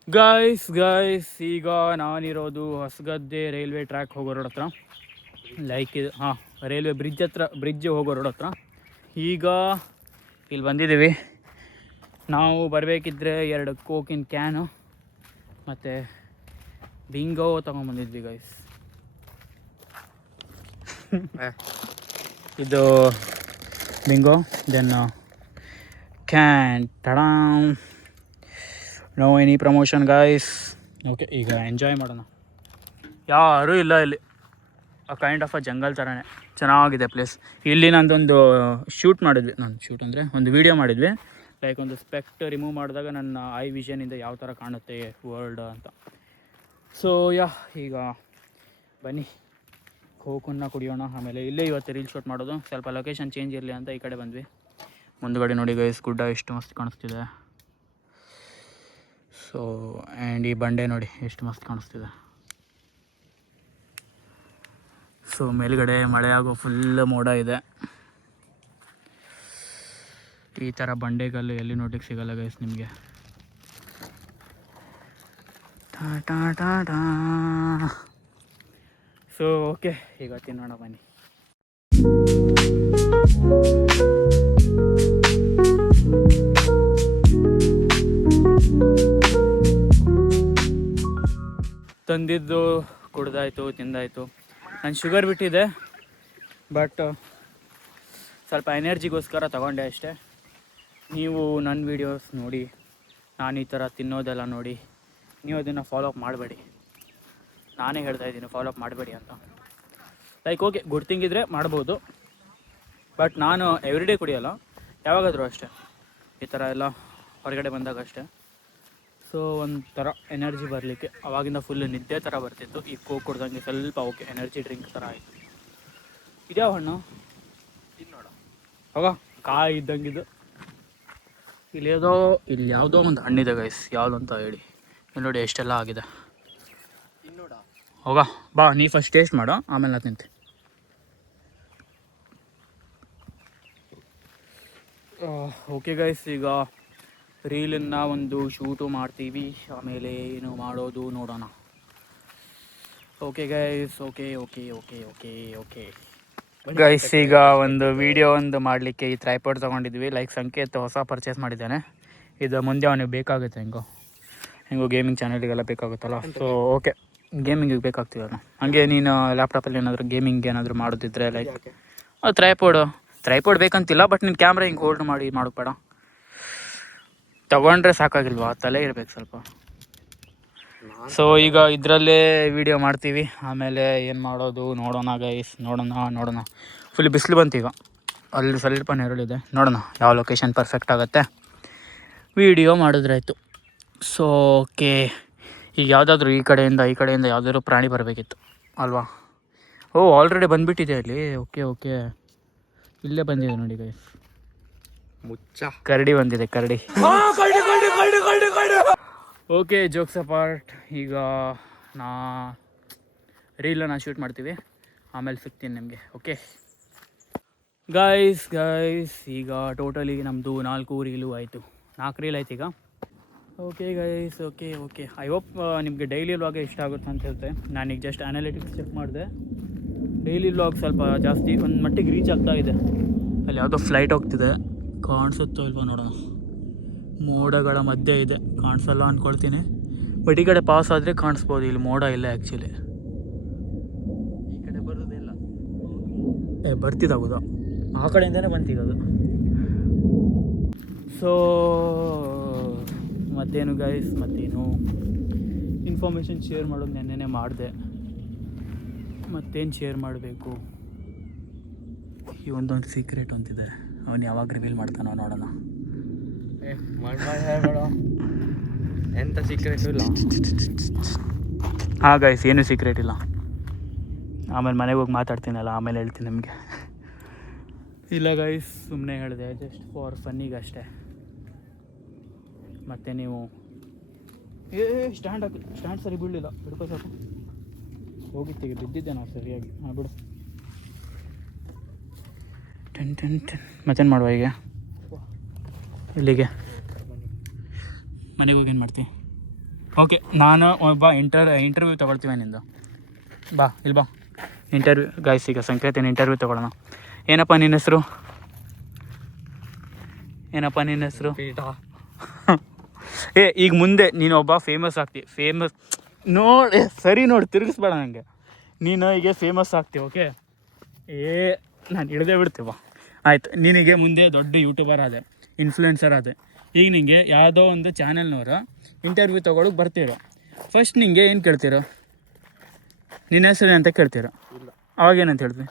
Guys ಈಗ ನಾನಿರೋದು ಹೊಸಗದ್ದೆ ರೈಲ್ವೆ ಟ್ರ್ಯಾಕ್ ಹೋಗೋ ರೋಡ್ ಹತ್ರ, ಲೈಕ್ ಇದು ಹಾಂ ರೈಲ್ವೆ ಬ್ರಿಡ್ಜ್ ಹೋಗೋ ರೋಡ್ ಹತ್ರ. ಈಗ ಇಲ್ಲಿ ಬಂದಿದ್ದೀವಿ. ನಾವು ಬರಬೇಕಿದ್ರೆ 2 ಕೋಕಿನ ಕ್ಯಾನು ಮತ್ತು ಬಿಂಗೋ ತೊಗೊಂಬಂದಿದ್ವಿ ಗೈಸ್. ಇದು bingo, then can tada. No any promotion guys. Okay, ಈಗ ಎಂಜಾಯ್ ಮಾಡೋಣ. ಯಾರೂ ಇಲ್ಲ ಇಲ್ಲಿ, ಕೈಂಡ್ ಆಫ್ ಅ ಜಂಗಲ್ ಥರನೇ ಚೆನ್ನಾಗಿದೆ ಪ್ಲೇಸ್. ಇಲ್ಲಿ ನಂದೊಂದು ಶೂಟ್ ಮಾಡಿದ್ವಿ, ಶೂಟ್ ಅಂದರೆ ಒಂದು ವೀಡಿಯೋ ಮಾಡಿದ್ವಿ. ಲೈಕ್ ಒಂದು ಸ್ಪೆಕ್ಟ್ ರಿಮೂವ್ ಮಾಡಿದಾಗ ನನ್ನ ಐ ವಿಷನಿಂದ ಯಾವ ಥರ ಕಾಣುತ್ತೆ ವರ್ಲ್ಡ್ ಅಂತ. ಸೊ ಈಗ ಬನ್ನಿ ಕೋಕನ್ನ ಕುಡಿಯೋಣ. ಆಮೇಲೆ ಇಲ್ಲೇ ಇವತ್ತು ರೀಲ್ ಶೂಟ್ ಮಾಡೋದು, ಸ್ವಲ್ಪ ಲೊಕೇಶನ್ ಚೇಂಜ್ ಇರಲಿ ಅಂತ ಈ ಕಡೆ ಬಂದ್ವಿ. ಮುಂದುಗಡೆ ನೋಡಿ ಗೈಸ್, ಗುಡ್ಡ ಎಷ್ಟು ಮಸ್ತ್ ಕಾಣಿಸ್ತಿದೆ. ಸೊ ಆ್ಯಂಡ್ ಈ ಬಂಡೆ ನೋಡಿ ಎಷ್ಟು ಮಸ್ತ್ ಕಾಣಿಸ್ತಿದೆ. ಸೊ ಮೇಲ್ಗಡೆ ಮಳೆ ಆಗೋ ಫುಲ್ ಮೋಡ ಇದೆ. ಈ ಥರ ಬಂಡೆಗಲ್ಲು ಎಲ್ಲಿ ನೋಡ್ಲಿಕ್ಕೆ ಸಿಗಲ್ಲ ಗೈಸ್ ನಿಮಗೆ. ಸೊ ಓಕೆ, ಈಗ ತಿನ್ನೋಣ ಬನ್ನಿ. ತಂದಿದ್ದು ಕುಡ್ದಾಯ್ತು, ತಿಂದಾಯಿತು. ನಾನು ಶುಗರ್ ಬಿಟ್ಟಿದ್ದೆ, ಬಟ್ ಸ್ವಲ್ಪ ಎನರ್ಜಿಗೋಸ್ಕರ ತಗೊಂಡೆ ಅಷ್ಟೇ. ನೀವು ನನ್ನ ವೀಡಿಯೋಸ್ ನೋಡಿ, ನಾನು ಈ ಥರ ತಿನ್ನೋದೆಲ್ಲ ನೋಡಿ ನೀವು ಅದನ್ನು ಫಾಲೋ ಅಪ್ ಮಾಡಬೇಡಿ. ನಾನೇ ಹೇಳ್ತಾ ಇದ್ದೀನಿ ಫಾಲೋ ಅಪ್ ಮಾಡಬೇಡಿ ಅಂತ. ಲೈಕ್ ಓಕೆ, ಗುಡ್ ಥಿಂಗ್ ಇದ್ದರೆ ಮಾಡ್ಬೋದು, ಬಟ್ ನಾನು ಎವ್ರಿಡೇ ಕುಡಿಯೋಲ್ಲ, ಯಾವಾಗಾದರೂ ಅಷ್ಟೇ, ಈ ಥರ ಎಲ್ಲ ಹೊರಗಡೆ ಬಂದಾಗ ಅಷ್ಟೇ. ಸೊ ಒಂಥರ ಎನರ್ಜಿ ಬರಲಿಕ್ಕೆ, ಅವಾಗಿಂದ ಫುಲ್ ನಿದ್ದೆ ಥರ ಬರ್ತಿತ್ತು. ಈ ಕೋಕ್ ಕುಡ್ದಂಗೆ ಸ್ವಲ್ಪ ಓಕೆ ಎನರ್ಜಿ ಡ್ರಿಂಕ್ ಥರ ಆಯಿತು. ಇದ್ಯಾವ ಹಣ್ಣು ನೋಡ, ಹೋಗ ಕಾಯಿ ಇದ್ದಂಗಿದ್ದು. ಇಲ್ಲಿ ಯಾವುದೋ ಒಂದು ಹಣ್ಣಿದೆ ಗೈಸ್, ಯಾವುದು ಅಂತ ಹೇಳಿ. ಇಲ್ಲಿ ನೋಡಿ ಎಷ್ಟೆಲ್ಲ ಆಗಿದೆ. ಹೋಗ ಬಾ, ನೀ ಫಸ್ಟ್ ಟೇಸ್ಟ್ ಮಾಡೋ, ಆಮೇಲೆ ನಾ ತಿಂತೆ. ಓಕೆ ಗೈಸ್, ಈಗ ರೀಲನ್ನು ಒಂದು ಶೂಟು ಮಾಡ್ತೀವಿ, ಆಮೇಲೆ ಏನು ಮಾಡೋದು ನೋಡೋಣ. ಓಕೆ ಗೈಸ್, ಓಕೆ ಗೈಸ್, ಈಗ ಒಂದು ವಿಡಿಯೋ ಒಂದು ಮಾಡಲಿಕ್ಕೆ ಈ ಟ್ರೈಪಾಡ್ ತೊಗೊಂಡಿದ್ವಿ. ಲೈಕ್ ಸಂಕೇತ್ ಹೊಸ ಪರ್ಚೇಸ್ ಮಾಡಿದ್ದಾನೆ. ಇದು ಮುಂದೆ ಅವನಿಗೆ ಬೇಕಾಗುತ್ತೆ, ಹೆಂಗೋ ಗೇಮಿಂಗ್ ಚಾನಲ್ಗೆಲ್ಲ ಬೇಕಾಗುತ್ತಲ್ಲ. ಸೊ ಓಕೆ, ಗೇಮಿಂಗಿಗೆ ಬೇಕಾಗ್ತೀವಲ್ಲ. ಹಾಗೆ ನೀನು ಲ್ಯಾಪ್ಟಾಪಲ್ಲಿ ಏನಾದರೂ ಗೇಮಿಂಗ್ ಏನಾದರೂ ಮಾಡೋದಿದ್ರೆ ಲೈಕ್ ಟ್ರೈಪಾಡ್ ಬೇಕಂತಿಲ್ಲ, ಬಟ್ ನೀನು ಕ್ಯಾಮ್ರಾ ಹಿಂಗೆ ಹೋಲ್ಡ್ ಮಾಡಿ ಮಾಡೋಕ್ಬೇಡ. ತಗೊಂಡ್ರೆ ಸಾಕಾಗಿಲ್ವಾ, ತಲೆ ಇರಬೇಕು ಸ್ವಲ್ಪ. ಸೊ ಈಗ ಇದರಲ್ಲೇ ವಿಡಿಯೋ ಮಾಡ್ತೀವಿ, ಆಮೇಲೆ ಏನು ಮಾಡೋದು ನೋಡೋಣ ಗೈಸ್. ನೋಡೋಣ ಫುಲ್ ಬಿಸಿಲು ಬಂತು. ಈಗ ಅಲ್ಲಿ ಸ್ವಲ್ಪ ನೆರಳಿದೆ, ನೋಡೋಣ ಯಾವ ಲೊಕೇಶನ್ ಪರ್ಫೆಕ್ಟ್ ಆಗುತ್ತೆ, ವಿಡಿಯೋ ಮಾಡಿದ್ರಾಯ್ತು. ಸೊ ಓಕೆ, ಈಗ ಯಾವುದಾದ್ರೂ ಈ ಕಡೆಯಿಂದ ಯಾವುದಾದ್ರೂ ಪ್ರಾಣಿ ಬರಬೇಕಿತ್ತು ಅಲ್ವಾ. ಆಲ್ರೆಡಿ ಬಂದುಬಿಟ್ಟಿದೆ ಅಲ್ಲಿ. ಓಕೆ ಇಲ್ಲೇ ಬಂದಿದೆ ನೋಡಿ ಗೈಸ್, ಕರಡಿ ಬಂದಿದೆ, ಕರಡಿ. Okay, jokes apart. ಈಗ ರೀಲನ್ನು ಶೂಟ್ ಮಾಡ್ತೀವಿ, ಆಮೇಲೆ ಸಿಗ್ತೀನಿ ನಿಮಗೆ. ಓಕೆ ಗೈಸ್, ಈಗ ಟೋಟಲಿ ನಮ್ಮದು 4 ರೀಲು ಆಯಿತು, 4 ರೀಲ್ ಆಯ್ತು ಈಗ. Okay guys, okay I hope ನಿಮಗೆ ಡೈಲಿ ವ್ಲಾಗ್ ಇಷ್ಟ ಆಗುತ್ತೆ ಅಂತ ಹೇಳ್ತೆ. ನಾನೀಗ ಜಸ್ಟ್ ಅನಾಲಿಟಿಕ್ಸ್ ಚೆಕ್ ಮಾಡಿದೆ, ಡೈಲಿ ವ್ಲಾಗ್ ಸ್ವಲ್ಪ ಜಾಸ್ತಿ ಒಂದು ಮಟ್ಟಿಗೆ ರೀಚ್ ಆಗ್ತಾ ಇದೆ. ಅಲ್ಲಿ ಯಾವುದೋ ಫ್ಲೈಟ್ ಹೋಗ್ತಿದೆ, ಕಾಣಿಸುತ್ತೋ ಇಲ್ವೋ ನೋಡೋಣ. ಮೋಡಗಳ ಮಧ್ಯೆ ಇದೆ, ಕಾಣಿಸಲ್ಲ ಅಂದ್ಕೊಳ್ತೀನಿ, ಬಟ್ ಈ ಕಡೆ ಪಾಸ್ ಆದರೆ ಕಾಣಿಸ್ಬೋದು. ಇಲ್ಲಿ ಮೋಡ ಇಲ್ಲ ಆ್ಯಕ್ಚುಲಿ. ಬರ್ತಿದ್ದಾಗೋದು ಆ ಕಡೆಯಿಂದನೇ ಬಂತಿರೋದು. ಸೊ ಮತ್ತೇನು ಗೈಸ್, ಮತ್ತೇನು ಇನ್ಫಾರ್ಮೇಷನ್ ಶೇರ್ ಮಾಡೋದು ನೆನ್ನೆನೇ ಮಾಡಿದೆ. ಮತ್ತೇನು ಶೇರ್ ಮಾಡಬೇಕು? ಈ ಒಂದೊಂದು ಸೀಕ್ರೆಟ್ ಅಂತಿದೆ, ಅವನು ಯಾವಾಗ ರಿವೀಲ್ ಮಾಡ್ತಾನೋ ನೋಡೋಣ. ಎಂಥ ಸೀಕ್ರೆಟು ಇಲ್ಲ. ಹಾಂ ಗೈಸ್, ಏನೂ ಸೀಕ್ರೆಟ್ ಇಲ್ಲ. ಆಮೇಲೆ ಮನೆಗೆ ಹೋಗಿ ಮಾತಾಡ್ತೀನಲ್ಲ, ಆಮೇಲೆ ಹೇಳ್ತೀನಿ ನಿಮಗೆ. ಇಲ್ಲ ಗೈಸ್, ಸುಮ್ಮನೆ ಹೇಳಿದೆ, ಜಸ್ಟ್ ಫಾರ್ ಫನ್ನಿಗೆ ಅಷ್ಟೇ. ಮತ್ತು ನೀವು ಸ್ಟ್ಯಾಂಡ್ ಸರಿ ಬೀಳಲಿಲ್ಲ, ಹಿಡ್ಕೋ ಸಾಕು. ಹೋಗಿತ್ತೀಗ ಬಿದ್ದಿದ್ದೆ ನಾವು ಸರಿಯಾಗಿ. ಹಾಂ ಬಿಡು. ಮತ್ತೇನು ಮಾಡುವ ಈಗ? ಇಲ್ಲಿಗೆ ಮನೆಗೆ ಹೋಗಿ ಏನು ಮಾಡ್ತೀವಿ? ಓಕೆ, ನಾನು ಒಬ್ಬ ಇಂಟರ್ವ್ಯೂ ತೊಗೊಳ್ತೀವಿ ನಿಂದು. ಬಾ ಇಲ್ಲಿ ಬಾ, ಇಂಟರ್ವ್ಯೂ ಗೈಸ್. ಈಗ ಸಂಕೇತನ ಇಂಟರ್ವ್ಯೂ ತೊಗೊಳ್ಳೋಣ. ಏನಪ್ಪ ನಿನ್ನ ಹೆಸರು? ಈಗ ಮುಂದೆ ನೀನು ಒಬ್ಬ ಫೇಮಸ್ ಆಗ್ತಿ. ನೋಡಿ ಸರಿ, ನೋಡಿ ತಿರುಗಿಸ್ಬೇಡ ನನಗೆ. ನೀನು ಈಗ ಫೇಮಸ್ ಆಗ್ತೀವಿ, ಓಕೆ? ನಾನು ಹಿಡ್ದೇ ಬಿಡ್ತೀವ. ಆಯ್ತು, ನಿನಗೆ ಮುಂದೆ ದೊಡ್ಡ ಯೂಟ್ಯೂಬರ್ ಆದೆ, ಇನ್ಫ್ಲುಯೆನ್ಸರ್ ಆದೆ. ಈಗ ನಿಂಗೆ ಯಾವುದೋ ಒಂದು ಚಾನೆಲ್ನವರು ಇಂಟರ್ವ್ಯೂ ತೊಗೊಳಕ್ಕೆ ಬರ್ತಿರೋ. ಫಸ್ಟ್ ನಿಂಗೆ ಏನು ಕೇಳ್ತಿರೋ? ನಿನ್ನ ಹೆಸರು ಅಂತ ಕೇಳ್ತಿರೋ. ಅವಾಗೇನಂತ ಹೇಳ್ತೀನಿ?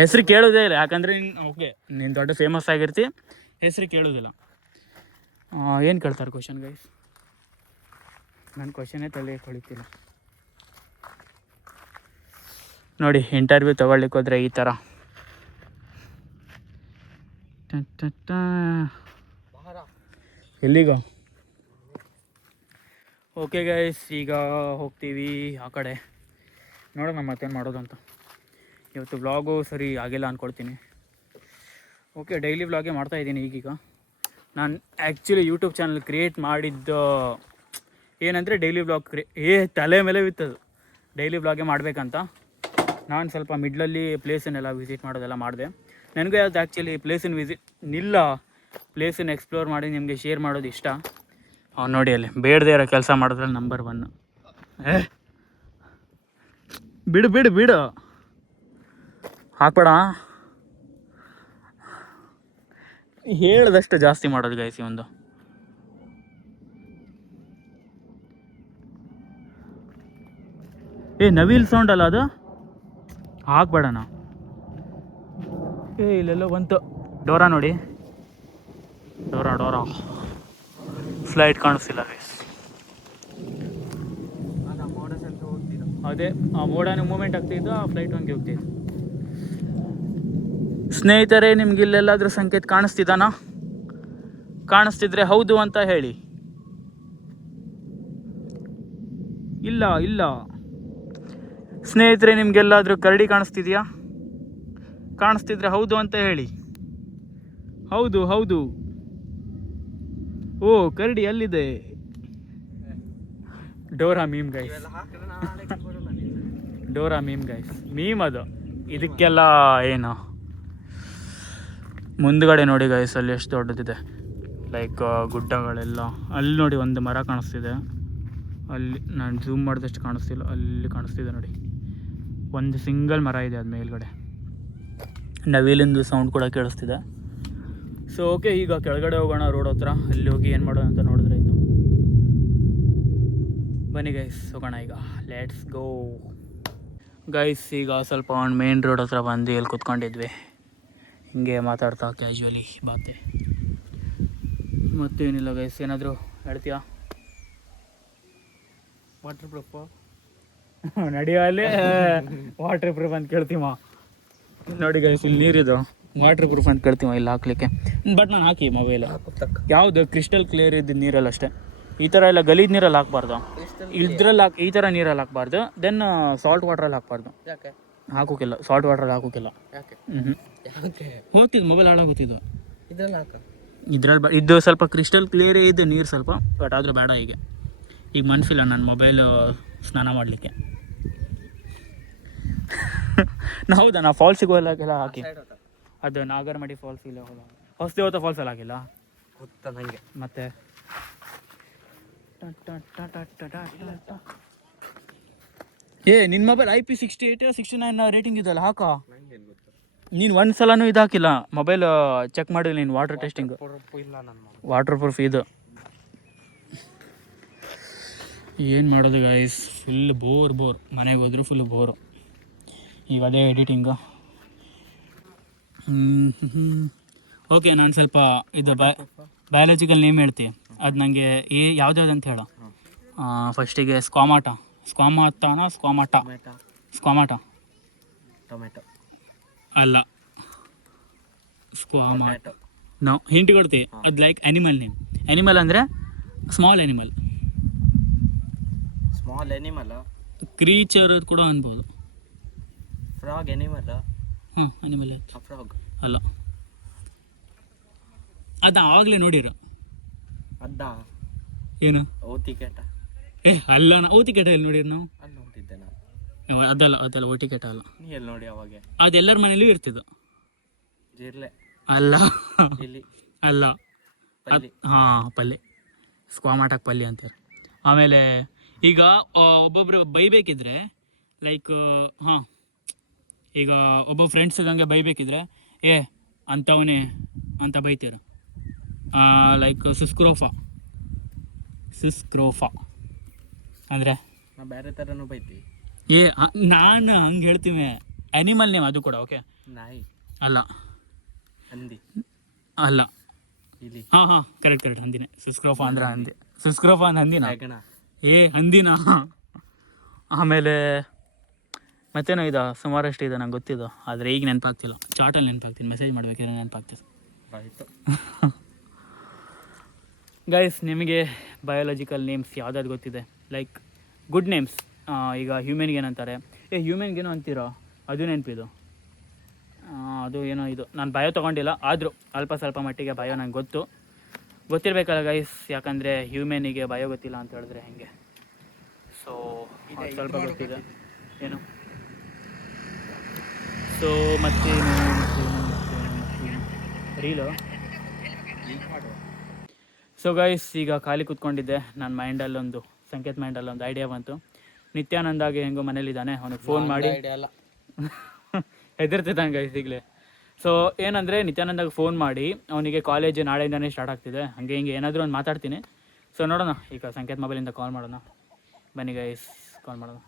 ಹೆಸರು ಕೇಳೋದೇ ಇಲ್ಲ, ಯಾಕಂದರೆ ಓಕೆ ನೀನು ದೊಡ್ಡ ಫೇಮಸ್ ಆಗಿರ್ತಿ, ಹೆಸರು ಕೇಳೋದಿಲ್ಲ. ಏನು ಕೇಳ್ತಾರೆ ಕ್ವಶನ್ ಗೈಸ್? ನನ್ನ ಕ್ವಶನೇ ತಲೆ ಕೊಳಿತಿಲ್ಲ ನೋಡಿ. ಇಂಟರ್ವ್ಯೂ ತೊಗೊಳ್ಲಿಕ್ಕೆ ಹೋದರೆ ಈ ಥರ ಎಲ್ಲಿಗೋ. ಓಕೆ ಗೈಸ್, ಈಗ ಹೋಗ್ತೀವಿ ಆ ಕಡೆ. ನೋಡೋಣ ಮತ್ತೇನು ಮಾಡೋದು ಅಂತ. ಇವತ್ತು ವ್ಲಾಗು ಸರಿ ಆಗಿಲ್ಲ ಅಂದ್ಕೊಳ್ತೀನಿ. ಓಕೆ, ಡೈಲಿ ವ್ಲಾಗೇ ಮಾಡ್ತಾಯಿದ್ದೀನಿ ಈಗೀಗ. ನಾನು ಆ್ಯಕ್ಚುಲಿ ಯೂಟ್ಯೂಬ್ ಚಾನಲ್ ಕ್ರಿಯೇಟ್ ಮಾಡಿದ್ದು ಏನಂದರೆ ಡೈಲಿ ವ್ಲಾಗ್ ತಲೆ ಮೇಲೆ ಬಿತ್ತದು ಡೈಲಿ ವ್ಲಾಗೇ ಮಾಡಬೇಕಂತ. ನಾನು ಸ್ವಲ್ಪ ಮಿಡ್ಲಲ್ಲಿ ಪ್ಲೇಸನ್ನೆಲ್ಲ ವಿಸಿಟ್ ಮಾಡೋದೆಲ್ಲ ಮಾಡಿದೆ. ನನಗೂ ಯಾವ್ದು ಆ್ಯಕ್ಚುಲಿ ಪ್ಲೇಸನ್ನು ಎಕ್ಸ್ಪ್ಲೋರ್ ಮಾಡಿ ನಿಮಗೆ ಶೇರ್ ಮಾಡೋದು ಇಷ್ಟ. ನೋಡಿ ಅಲ್ಲಿ ಬೇಡದೇ ಇರೋ ಕೆಲಸ ಮಾಡೋದ್ರಲ್ಲಿ ನಂಬರ್ 1. ಬಿಡು ಹಾಕ್ಬೇಡ. ಹೇಳ್ದಷ್ಟು ಜಾಸ್ತಿ ಮಾಡೋದು ಗೈಸಿ. ಒಂದು ನವಿಲ್ ಸೌಂಡ್ ಅಲ್ಲ ಅದು, ಹಾಕ್ಬೇಡಣ. ಇಲ್ಲೆಲ್ಲೋ ಬಂತು ಡೋರಾ. ನೋಡಿ ಡೋರಾ ಫ್ಲೈಟ್ ಕಾಣಿಸ್ತಿಲ್ಲ ಗೈಸ್. ಅದೇ ಆ ಮೋಡನ ಮೂಮೆಂಟ್ ಆಗ್ತಿದ್ದು, ಆ ಫ್ಲೈಟ್ ಹಂಗೆ ಹೋಗ್ತಿದ್ದು. ಸ್ನೇಹಿತರೆ, ನಿಮ್ಗೆ ಇಲ್ಲೆಲ್ಲಾದರೂ ಸಂಕೇತ ಕಾಣಿಸ್ತಿದ್ದಾನಾ? ಕಾಣಿಸ್ತಿದ್ರೆ ಹೌದು ಅಂತ ಹೇಳಿ. ಇಲ್ಲ ಸ್ನೇಹಿತರೆ, ನಿಮ್ಗೆಲ್ಲಾದರೂ ಕರಡಿ ಕಾಣಿಸ್ತಿದ್ಯಾ? ಕಾಣಿಸ್ತಿದ್ರೆ ಹೌದು ಅಂತ ಹೇಳಿ. ಹೌದು. ಓ, ಕರಡಿ ಅಲ್ಲಿದೆ. ಡೋರಾ ಮೀಮ್ ಗೈಸ್. ಮೀಮ್ ಅದು. ಇದಕ್ಕೆಲ್ಲ ಏನು ಮುಂದ್ಗಡೆ ನೋಡಿ ಗೈಸ್, ಅಲ್ಲಿ ಎಷ್ಟು ದೊಡ್ಡದಿದೆ. ಲೈಕ್ ಗುಡ್ಡಗಳೆಲ್ಲ. ಅಲ್ಲಿ ನೋಡಿ ಒಂದು ಮರ ಕಾಣಿಸ್ತಿದೆ. ಅಲ್ಲಿ ನಾನು ಝೂಮ್ ಮಾಡಿದಷ್ಟು ಕಾಣಿಸ್ತಿಲ್ಲ, ಅಲ್ಲಿ ಕಾಣಿಸ್ತಿದೆ ನೋಡಿ. ಒಂದು ಸಿಂಗಲ್ ಮರ ಇದೆ ಅದು ಮೇಲ್ಗಡೆ. ನವಿಲಿಂದು ಸೌಂಡ್ ಕೂಡ ಕೇಳಿಸ್ತಿದೆ. ಸೊ ಓಕೆ, ಈಗ ಕೆಳಗಡೆ ಹೋಗೋಣ ರೋಡ್ ಹತ್ರ. ಅಲ್ಲಿ ಹೋಗಿ ಏನು ಮಾಡೋಣ ಅಂತ ನೋಡಿದ್ರೆ ಆಯಿತು. ಬನ್ನಿ ಗೈಸ್, ಹೋಗೋಣ ಈಗ. Let's go guys. ಈಗ ಸ್ವಲ್ಪ ಒಂದು ಮೇನ್ ರೋಡ್ ಹತ್ರ ಬಂದು ಇಲ್ಲಿ ಕೂತ್ಕೊಂಡಿದ್ವಿ, ಹಿಂಗೆ ಮಾತಾಡ್ತಾ ಕ್ಯಾಶುವಲಿ ಬಾತೆ. ಮತ್ತೇನಿಲ್ಲ ಗೈಸ್. ಏನಾದರೂ ಹೇಳ್ತೀಯಾ? ವಾಟರ್ ಪ್ರೂಫ್ ನಡೆಯುವಲ್ಲಿ ವಾಟರ್ ಪ್ರೂಫ್ ಅಂತ ಕೇಳ್ತೀವ ನೋಡಿ ಗೈಸ್. ಇಲ್ಲಿ ನೀರಿದು ವಾಟರ್ ಪ್ರೂಫ್ ಅಂತ ಕೇಳ್ತೀವ ಇಲ್ಲಿ ಹಾಕ್ಲಿಕ್ಕೆ. ಬಟ್ ನಾನು ಹಾಕಿ ಮೊಬೈಲ್ ಯಾವುದು ಕ್ರಿಸ್ಟಲ್ ಕ್ಲಿಯರ್ ಇದ್ದ ನೀರಲ್ಲಿ ಅಷ್ಟೇ. ಈ ಥರ ಎಲ್ಲ ಗಲೀಜ್ ನೀರಲ್ಲಿ ಹಾಕ್ಬಾರ್ದು. ಇದ್ರಲ್ಲಿ ಈ ಥರ ನೀರಲ್ಲಿ ಹಾಕ್ಬಾರ್ದು. ದೆನ್ ಸಾಲ್ಟ್ ವಾಟ್ರಲ್ಲಿ ಹಾಕ್ಬಾರ್ದು. ಹಾಕೋಕ್ಕಿಲ್ಲ, ಸಾಲ್ಟ್ ವಾಟ್ರಲ್ಲಿ ಹಾಕೋಕ್ಕಿಲ್ಲ. ಹೋಗ್ತಿದ್ದು ಮೊಬೈಲ್ ಹಾಳಾಗೋತಿದ್ದು ಇದ್ರಲ್ಲಿ. ಇದು ಸ್ವಲ್ಪ ಕ್ರಿಸ್ಟಲ್ ಕ್ಲಿಯರೇ ಇದೆ ನೀರು ಸ್ವಲ್ಪ, ಬಟ್ ಆದರೂ ಬೇಡ. ಈಗ ಮನಸ್ಸಿಲ್ಲ ನನ್ನ ಮೊಬೈಲು ಸ್ನಾನ ಮಾಡಲಿಕ್ಕೆ. ಹೌದಾ, ನಾ ಫಾಲ್ಸಿಗೆ ಹೋಗಲಾಗೆಲ್ಲ ಹಾಕಿ. ಅದು ನಾಗರಮಡಿ ಫಾಲ್ಸ್ ಇಲ್ಲ, ಹೊಸದೇವತ ಫಾಲ್ಸಲ್ಲಿ ಹಾಕಿಲ್ಲ ನನಗೆ. ಮತ್ತೆ ನಿನ್ನ ಮೊಬೈಲ್ IP68 69 ರೇಟಿಂಗ್ ಇದೆಯಲ್ಲ, ಹಾಕ. ನೀನು ಒಂದು ಸಲನೂ ಇದು ಹಾಕಿಲ್ಲ ಮೊಬೈಲ್ ಚೆಕ್ ಮಾಡಿಲ್ಲ ನೀನು ವಾಟರ್ ಟೆಸ್ಟಿಂಗ್ ಇಲ್ಲ ನನ್ನ ವಾಟರ್ ಪ್ರೂಫ್ ಇದು ಏನು ಮಾಡೋದು ಗೈಸ್ ಫುಲ್ ಬೋರ್ ಮನೆಗೆ ಹೋದ್ರು ಫುಲ್ ಬೋರು ಈಗ ಅದೇ ಎಡಿಟಿಂಗು ಓಕೆ ನಾನು ಸ್ವಲ್ಪ ಇದು ಬಯಾಲಜಿಕಲ್ ನೇಮ್ ಹೇಳ್ತೀವಿ ಅದು ನನಗೆ ಯಾವ್ದು ಅಂತ ಹೇಳು ಫಸ್ಟಿಗೆ ಸ್ಕ್ವಾಮಾಟ ಟೊಮೆಟೊ ಅಲ್ಲ ಸ್ಕ್ವಾಮಾಟ ನಾವು ಹಿಂಟ್ ಕೊಡ್ತೀವಿ ಅದು ಲೈಕ್ ಅನಿಮಲ್ ನೇಮ್ ಅನಿಮಲ್ ಅಂದರೆ ಸ್ಮಾಲ್ ಅನಿಮಲ್ ಕ್ರೀಚರ್ ಕೂಡ ಅನ್ಬೋದು ಫ್ರಾಗ್ ಎನಿಮಲ್ ಹಾಂ ಅನಿಮಲ್ ಫ್ರಾಗ್ ಅಲ್ಲ ಅದು ಆವಾಗಲೇ ನೋಡಿರು ಅದ್ದ ಏನು ಓತಿಕೆಟ ಅಲ್ಲ ಓತಿಕೆಟ ಎಲ್ಲಿ ನೋಡಿರಿ ನಾವು ಅಲ್ಲಿ ನೋಡಿದ್ದೆ ನಾನು ಅದಲ್ಲ ಓಟಿಕೆಟ ಅಲ್ಲ ನೀ ಎಲ್ಲಿ ನೋಡಿ ಅವಾಗೆ ಅದೆಲ್ಲರ ಮನೇಲೂ ಇರ್ತಿದ್ದು ಜಿರ್ಲೆ ಅಲ್ಲ ಇಲ್ಲಿ ಅಲ್ಲ ಪಲ್ಲಿ. ಹಾಂ ಪಲ್ಯ ಸ್ಕ್ವಾಮಾಟಕ್ಕೆ ಪಲ್ಯ ಅಂತಾರೆ ಆಮೇಲೆ ಈಗ ಒಬ್ಬೊಬ್ರು ಬೈಬೇಕಿದ್ರೆ ಲೈಕ್ ಹಾಂ ಈಗ ಒಬ್ಬ ಫ್ರೆಂಡ್ಸಿಗೆ ಹಂಗೆ ಬೈಬೇಕಿದ್ರೆ ಅಂಥವನೇ ಅಂತ ಬೈತೀರ ಲೈಕ್ ಸಿಸ್ಕ್ರೋಫಾ ಅಂದರೆ ನಾ ಬೇರೆ ಥರನೂ ಬೈತಿ ನಾನು ಹಂಗೆ ಹೇಳ್ತೀವಿ ಅನಿಮಲ್ ನೇಮ್ ಅದು ಕೂಡ ಓಕೆ ನಾಯಿ ಅಲ್ಲ ಹಂದಿ ಅಲ್ಲ ಇಲ್ಲಿ ಹಾಂ ಕರೆಕ್ಟ್ ಹಂದಿನೇ ಸಿಸ್ಕ್ರೋಫಾ ಅಂದ್ರೆ ಹಂದಿನ ಹೆಗಣ ಹಂದಿನ ಆಮೇಲೆ ಮತ್ತೇನೋ ಇದು ಸುಮಾರಷ್ಟು ಇದೆ ನಂಗೆ ಗೊತ್ತಿದ್ದು ಆದರೆ ಈಗ ನೆನಪಾಗ್ತಿಲ್ಲ ಚಾಟಲ್ಲಿ ನೆನಪಾಗ್ತೀನಿ ಮೆಸೇಜ್ ಮಾಡ್ಬೇಕಾದ್ರೆ ನೆನಪಾಗ್ತದೆ ಆಯಿತು ಗೈಸ್ ನಿಮಗೆ ಬಯೋಲಾಜಿಕಲ್ ನೇಮ್ಸ್ ಯಾವ್ದಾದ್ರು ಗೊತ್ತಿದೆ ಲೈಕ್ ಗುಡ್ ನೇಮ್ಸ್ ಈಗ ಹ್ಯೂಮನ್ಗೆ ಏನಂತಾರೆ ಹ್ಯೂಮನ್ಗೇನೋ ಅಂತೀರೋ ಅದು ನೆನಪಿದು ಅದು ಏನೋ ಇದು ನಾನು ಬಯೋ ತೊಗೊಂಡಿಲ್ಲ ಆದರೂ ಸ್ವಲ್ಪ ಮಟ್ಟಿಗೆ ಬಯೋ ನಂಗೆ ಗೊತ್ತಿರಬೇಕಲ್ಲ ಗೈಸ್ ಯಾಕಂದರೆ ಹ್ಯೂಮನಿಗೆ ಬಯೋ ಗೊತ್ತಿಲ್ಲ ಅಂತ ಹೇಳಿದ್ರೆ ಹೆಂಗೆ ಸೊ ಸ್ವಲ್ಪ ಗೊತ್ತಿದೆ ಏನು ಸೊ ಮತ್ತೆ ರೀಲು ಸೊ ಗೈಸ್ ಈಗ ಖಾಲಿ ಕೂತ್ಕೊಂಡಿದ್ದೆ ನನ್ನ ಮೈಂಡಲ್ಲೊಂದು ಐಡಿಯಾ ಬಂತು ನಿತ್ಯಾನಂದಾಗೆ ಹೆಂಗೋ ಮನೇಲಿದ್ದಾನೆ ಅವನಿಗೆ ಫೋನ್ ಮಾಡಿ ಹೆದರ್ತಿದ್ದಾನೆ ಗೈಸ್ ಈಗಲೇ ಸೊ ಏನಂದರೆ ನಿತ್ಯಾನಂದಾಗೆ ಫೋನ್ ಮಾಡಿ ಅವನಿಗೆ ಕಾಲೇಜ್ ನಾಳೆಯಿಂದನೇ ಸ್ಟಾರ್ಟ್ ಆಗ್ತಿದೆ ಹಾಗೆ ಹಿಂಗೆ ಏನಾದರೂ ಒಂದು ಮಾತಾಡ್ತೀನಿ ಸೊ ನೋಡೋಣ ಈಗ ಸಂಕೇತ್ ಮೊಬೈಲಿಂದ ಕಾಲ್ ಮಾಡೋಣ ಬನ್ನಿ ಗೈಸ್ ಕಾಲ್ ಮಾಡೋಣ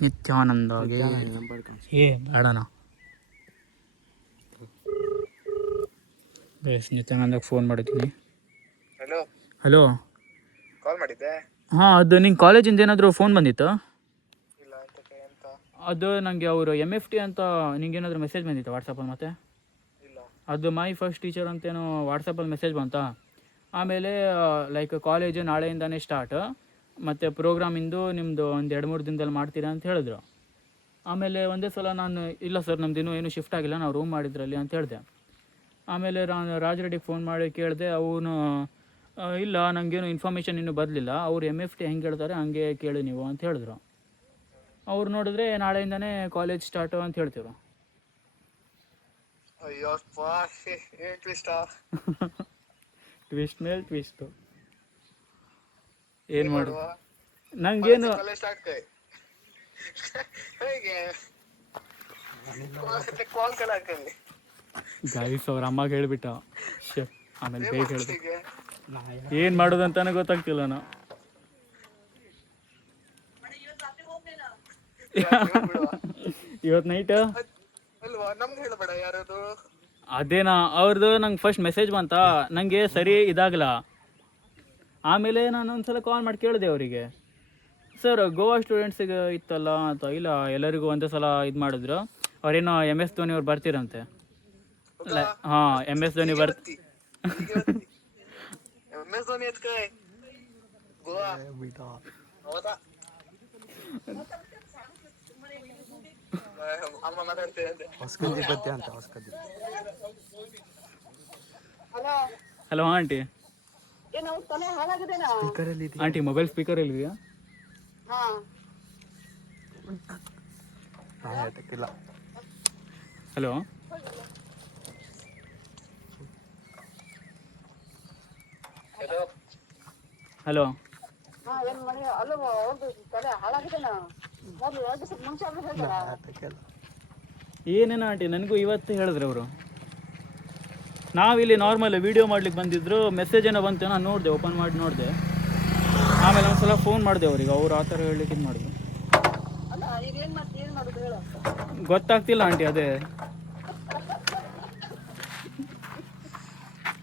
ನಿತ್ಯಾನಂದಾಗೆ ಬೇಡಣ ಗೈಸ್ ನಿತ್ಯಾನಂದಾಗೆ ಫೋನ್ ಮಾಡಿದ್ದೀನಿ ಹಲೋ ಕಾಲ್ ಮಾಡಿದ್ದೆ. ಹಾಂ ಅದು ನಿಂಗೆ ಕಾಲೇಜಿಂದ ಏನಾದರೂ ಫೋನ್ ಬಂದಿತ್ತು ಇಲ್ಲ ಅಂತ ಅದು ನನಗೆ ಅವರು MFT ಅಂತ ನಿಂಗೇನಾದರೂ ಮೆಸೇಜ್ ಬಂದಿತ್ತು ವಾಟ್ಸಪ್ಪಲ್ಲಿ ಮತ್ತೆ ಇಲ್ಲ ಅದು ಮೈ ಫಸ್ಟ್ ಟೀಚರ್ ಅಂತೇನೋ ವಾಟ್ಸಪ್ಪಲ್ಲಿ ಮೆಸೇಜ್ ಬಂತಾ ಆಮೇಲೆ ಲೈಕ್ ಕಾಲೇಜು ನಾಳೆಯಿಂದನೇ ಸ್ಟಾರ್ಟ್ ಮತ್ತು ಪ್ರೋಗ್ರಾಮಿಂದು ನಿಮ್ಮದು ಒಂದು 2-3 ದಿನದಲ್ಲಿ ಮಾಡ್ತೀರಾ ಅಂತ ಹೇಳಿದ್ರು ಆಮೇಲೆ ಒಂದೇ ಸಲ ನಾನು ಇಲ್ಲ ಸರ್ ನಮ್ಮದಿನ್ನೂ ಏನು ಶಿಫ್ಟ್ ಆಗಿಲ್ಲ ನಾವು ರೂಮ್ ಮಾಡಿದ್ರಲ್ಲಿ ಅಂತ ಹೇಳಿದೆ ಆಮೇಲೆ ರಾಜ್ ರೆಡ್ಡಿಗೆ ಫೋನ್ ಮಾಡಿ ಕೇಳಿದೆ ಅವನು ಇಲ್ಲ ನನಗೇನು ಇನ್ಫಾರ್ಮೇಷನ್ ಇನ್ನೂ ಬರಲಿಲ್ಲ ಅವ್ರು MFT ಹೆಂಗೆ ಹೇಳ್ತಾರೆ ಹಂಗೆ ಕೇಳಿ ನೀವು ಅಂತ ಹೇಳಿದ್ರು ಅವ್ರು ನೋಡಿದ್ರೆ ನಾಳೆಯಿಂದನೇ ಕಾಲೇಜ್ ಸ್ಟಾರ್ಟು ಅಂತ ಹೇಳ್ತಿದ್ರು ಅಯ್ಯಪ್ಪ ಏನು ಟ್ವಿಸ್ಟಾ ಟ್ವಿಸ್ಟ್ ಮೇಲೆ ಟ್ವಿಸ್ಟು ಏನು ಮಾಡುವ ನನಗೇನು ಕಾಲೇಜ್ ಸ್ಟಾರ್ಟ್ ಹೇಗೆ ಕಾಲ್ ಕಲ ಹಾಕಂడి ಗೈಸ್ ಅವ್ರ ಅಮ್ಮಗೆ ಹೇಳ್ಬಿಟ್ಟ ಆಮೇಲೆ ಬೇಗ ಹೇಳಿದೆ ಏನು ಮಾಡೋದು ಅಂತಾನೆ ಗೊತ್ತಾಗ್ತಿಲ್ಲ ನಾ ಇವತ್ತು ನೈಟ್ ಅಲ್ವಾ ನಮ್ಗೆ ಹೇಳಬೇಡ ಯಾರದು ಅದೇನಾ ಅವ್ರದ್ದು ನಂಗೆ ಫಸ್ಟ್ ಮೆಸೇಜ್ ಬಂತ ನನಗೆ ಸರಿ ಇದಾಗಲ್ಲ ಆಮೇಲೆ ನಾನು ಒಂದ್ಸಲ ಕಾಲ್ ಮಾಡಿ ಕೇಳಿದೆ ಅವರಿಗೆ ಸರ್ ಗೋವಾ ಸ್ಟೂಡೆಂಟ್ಸಿಗೆ ಇತ್ತಲ್ಲ ಅಂತ ಇಲ್ಲ ಎಲ್ಲರಿಗೂ ಒಂದೇ ಸಲ ಇದು ಮಾಡಿದ್ರು ಅವ್ರೇನೋ MS ಧೋನಿ ಅವ್ರು ಬರ್ತೀರಂತೆ ಹಾಂ MS ಧೋನಿ MS ಧೋನಿ ಎತ್ಕೈ ಗೋವಾ ಹೌದಾ ಅಮ್ಮ ಮಾತಾಡ್ತೇವೆ ಹೊಸಕಂಜಿ ಗದ್ದೆ ಅಂತ Hosakanji hello aunty aunty mobile speaker ಇಲ್ವಿಯಾ ಹಲೋ ಹಲೋ ಏನೇನೋ ಆಂಟಿ ನನಗೂ ಇವತ್ತು ಹೇಳಿದ್ರು ಅವರು. ನಾವಿಲ್ಲಿ ನಾರ್ಮಲ್ ವೀಡಿಯೋ ಮಾಡ್ಲಿಕ್ಕೆ ಬಂದಿದ್ರು, ಮೆಸೇಜ್ ಏನೋ ಬಂತು, ನಾನು ನೋಡಿದೆ, ಓಪನ್ ಮಾಡಿ ನೋಡಿದೆ. ಆಮೇಲೆ ಒಂದ್ಸಲ ಫೋನ್ ಮಾಡಿದೆ ಅವ್ರಿಗೆ, ಅವ್ರು ಆ ಥರ ಹೇಳಲಿಕ್ಕೆ ಇದು ಮಾಡಿದ್ರು. ಗೊತ್ತಾಗ್ತಿಲ್ಲ ಆಂಟಿ, ಅದೇ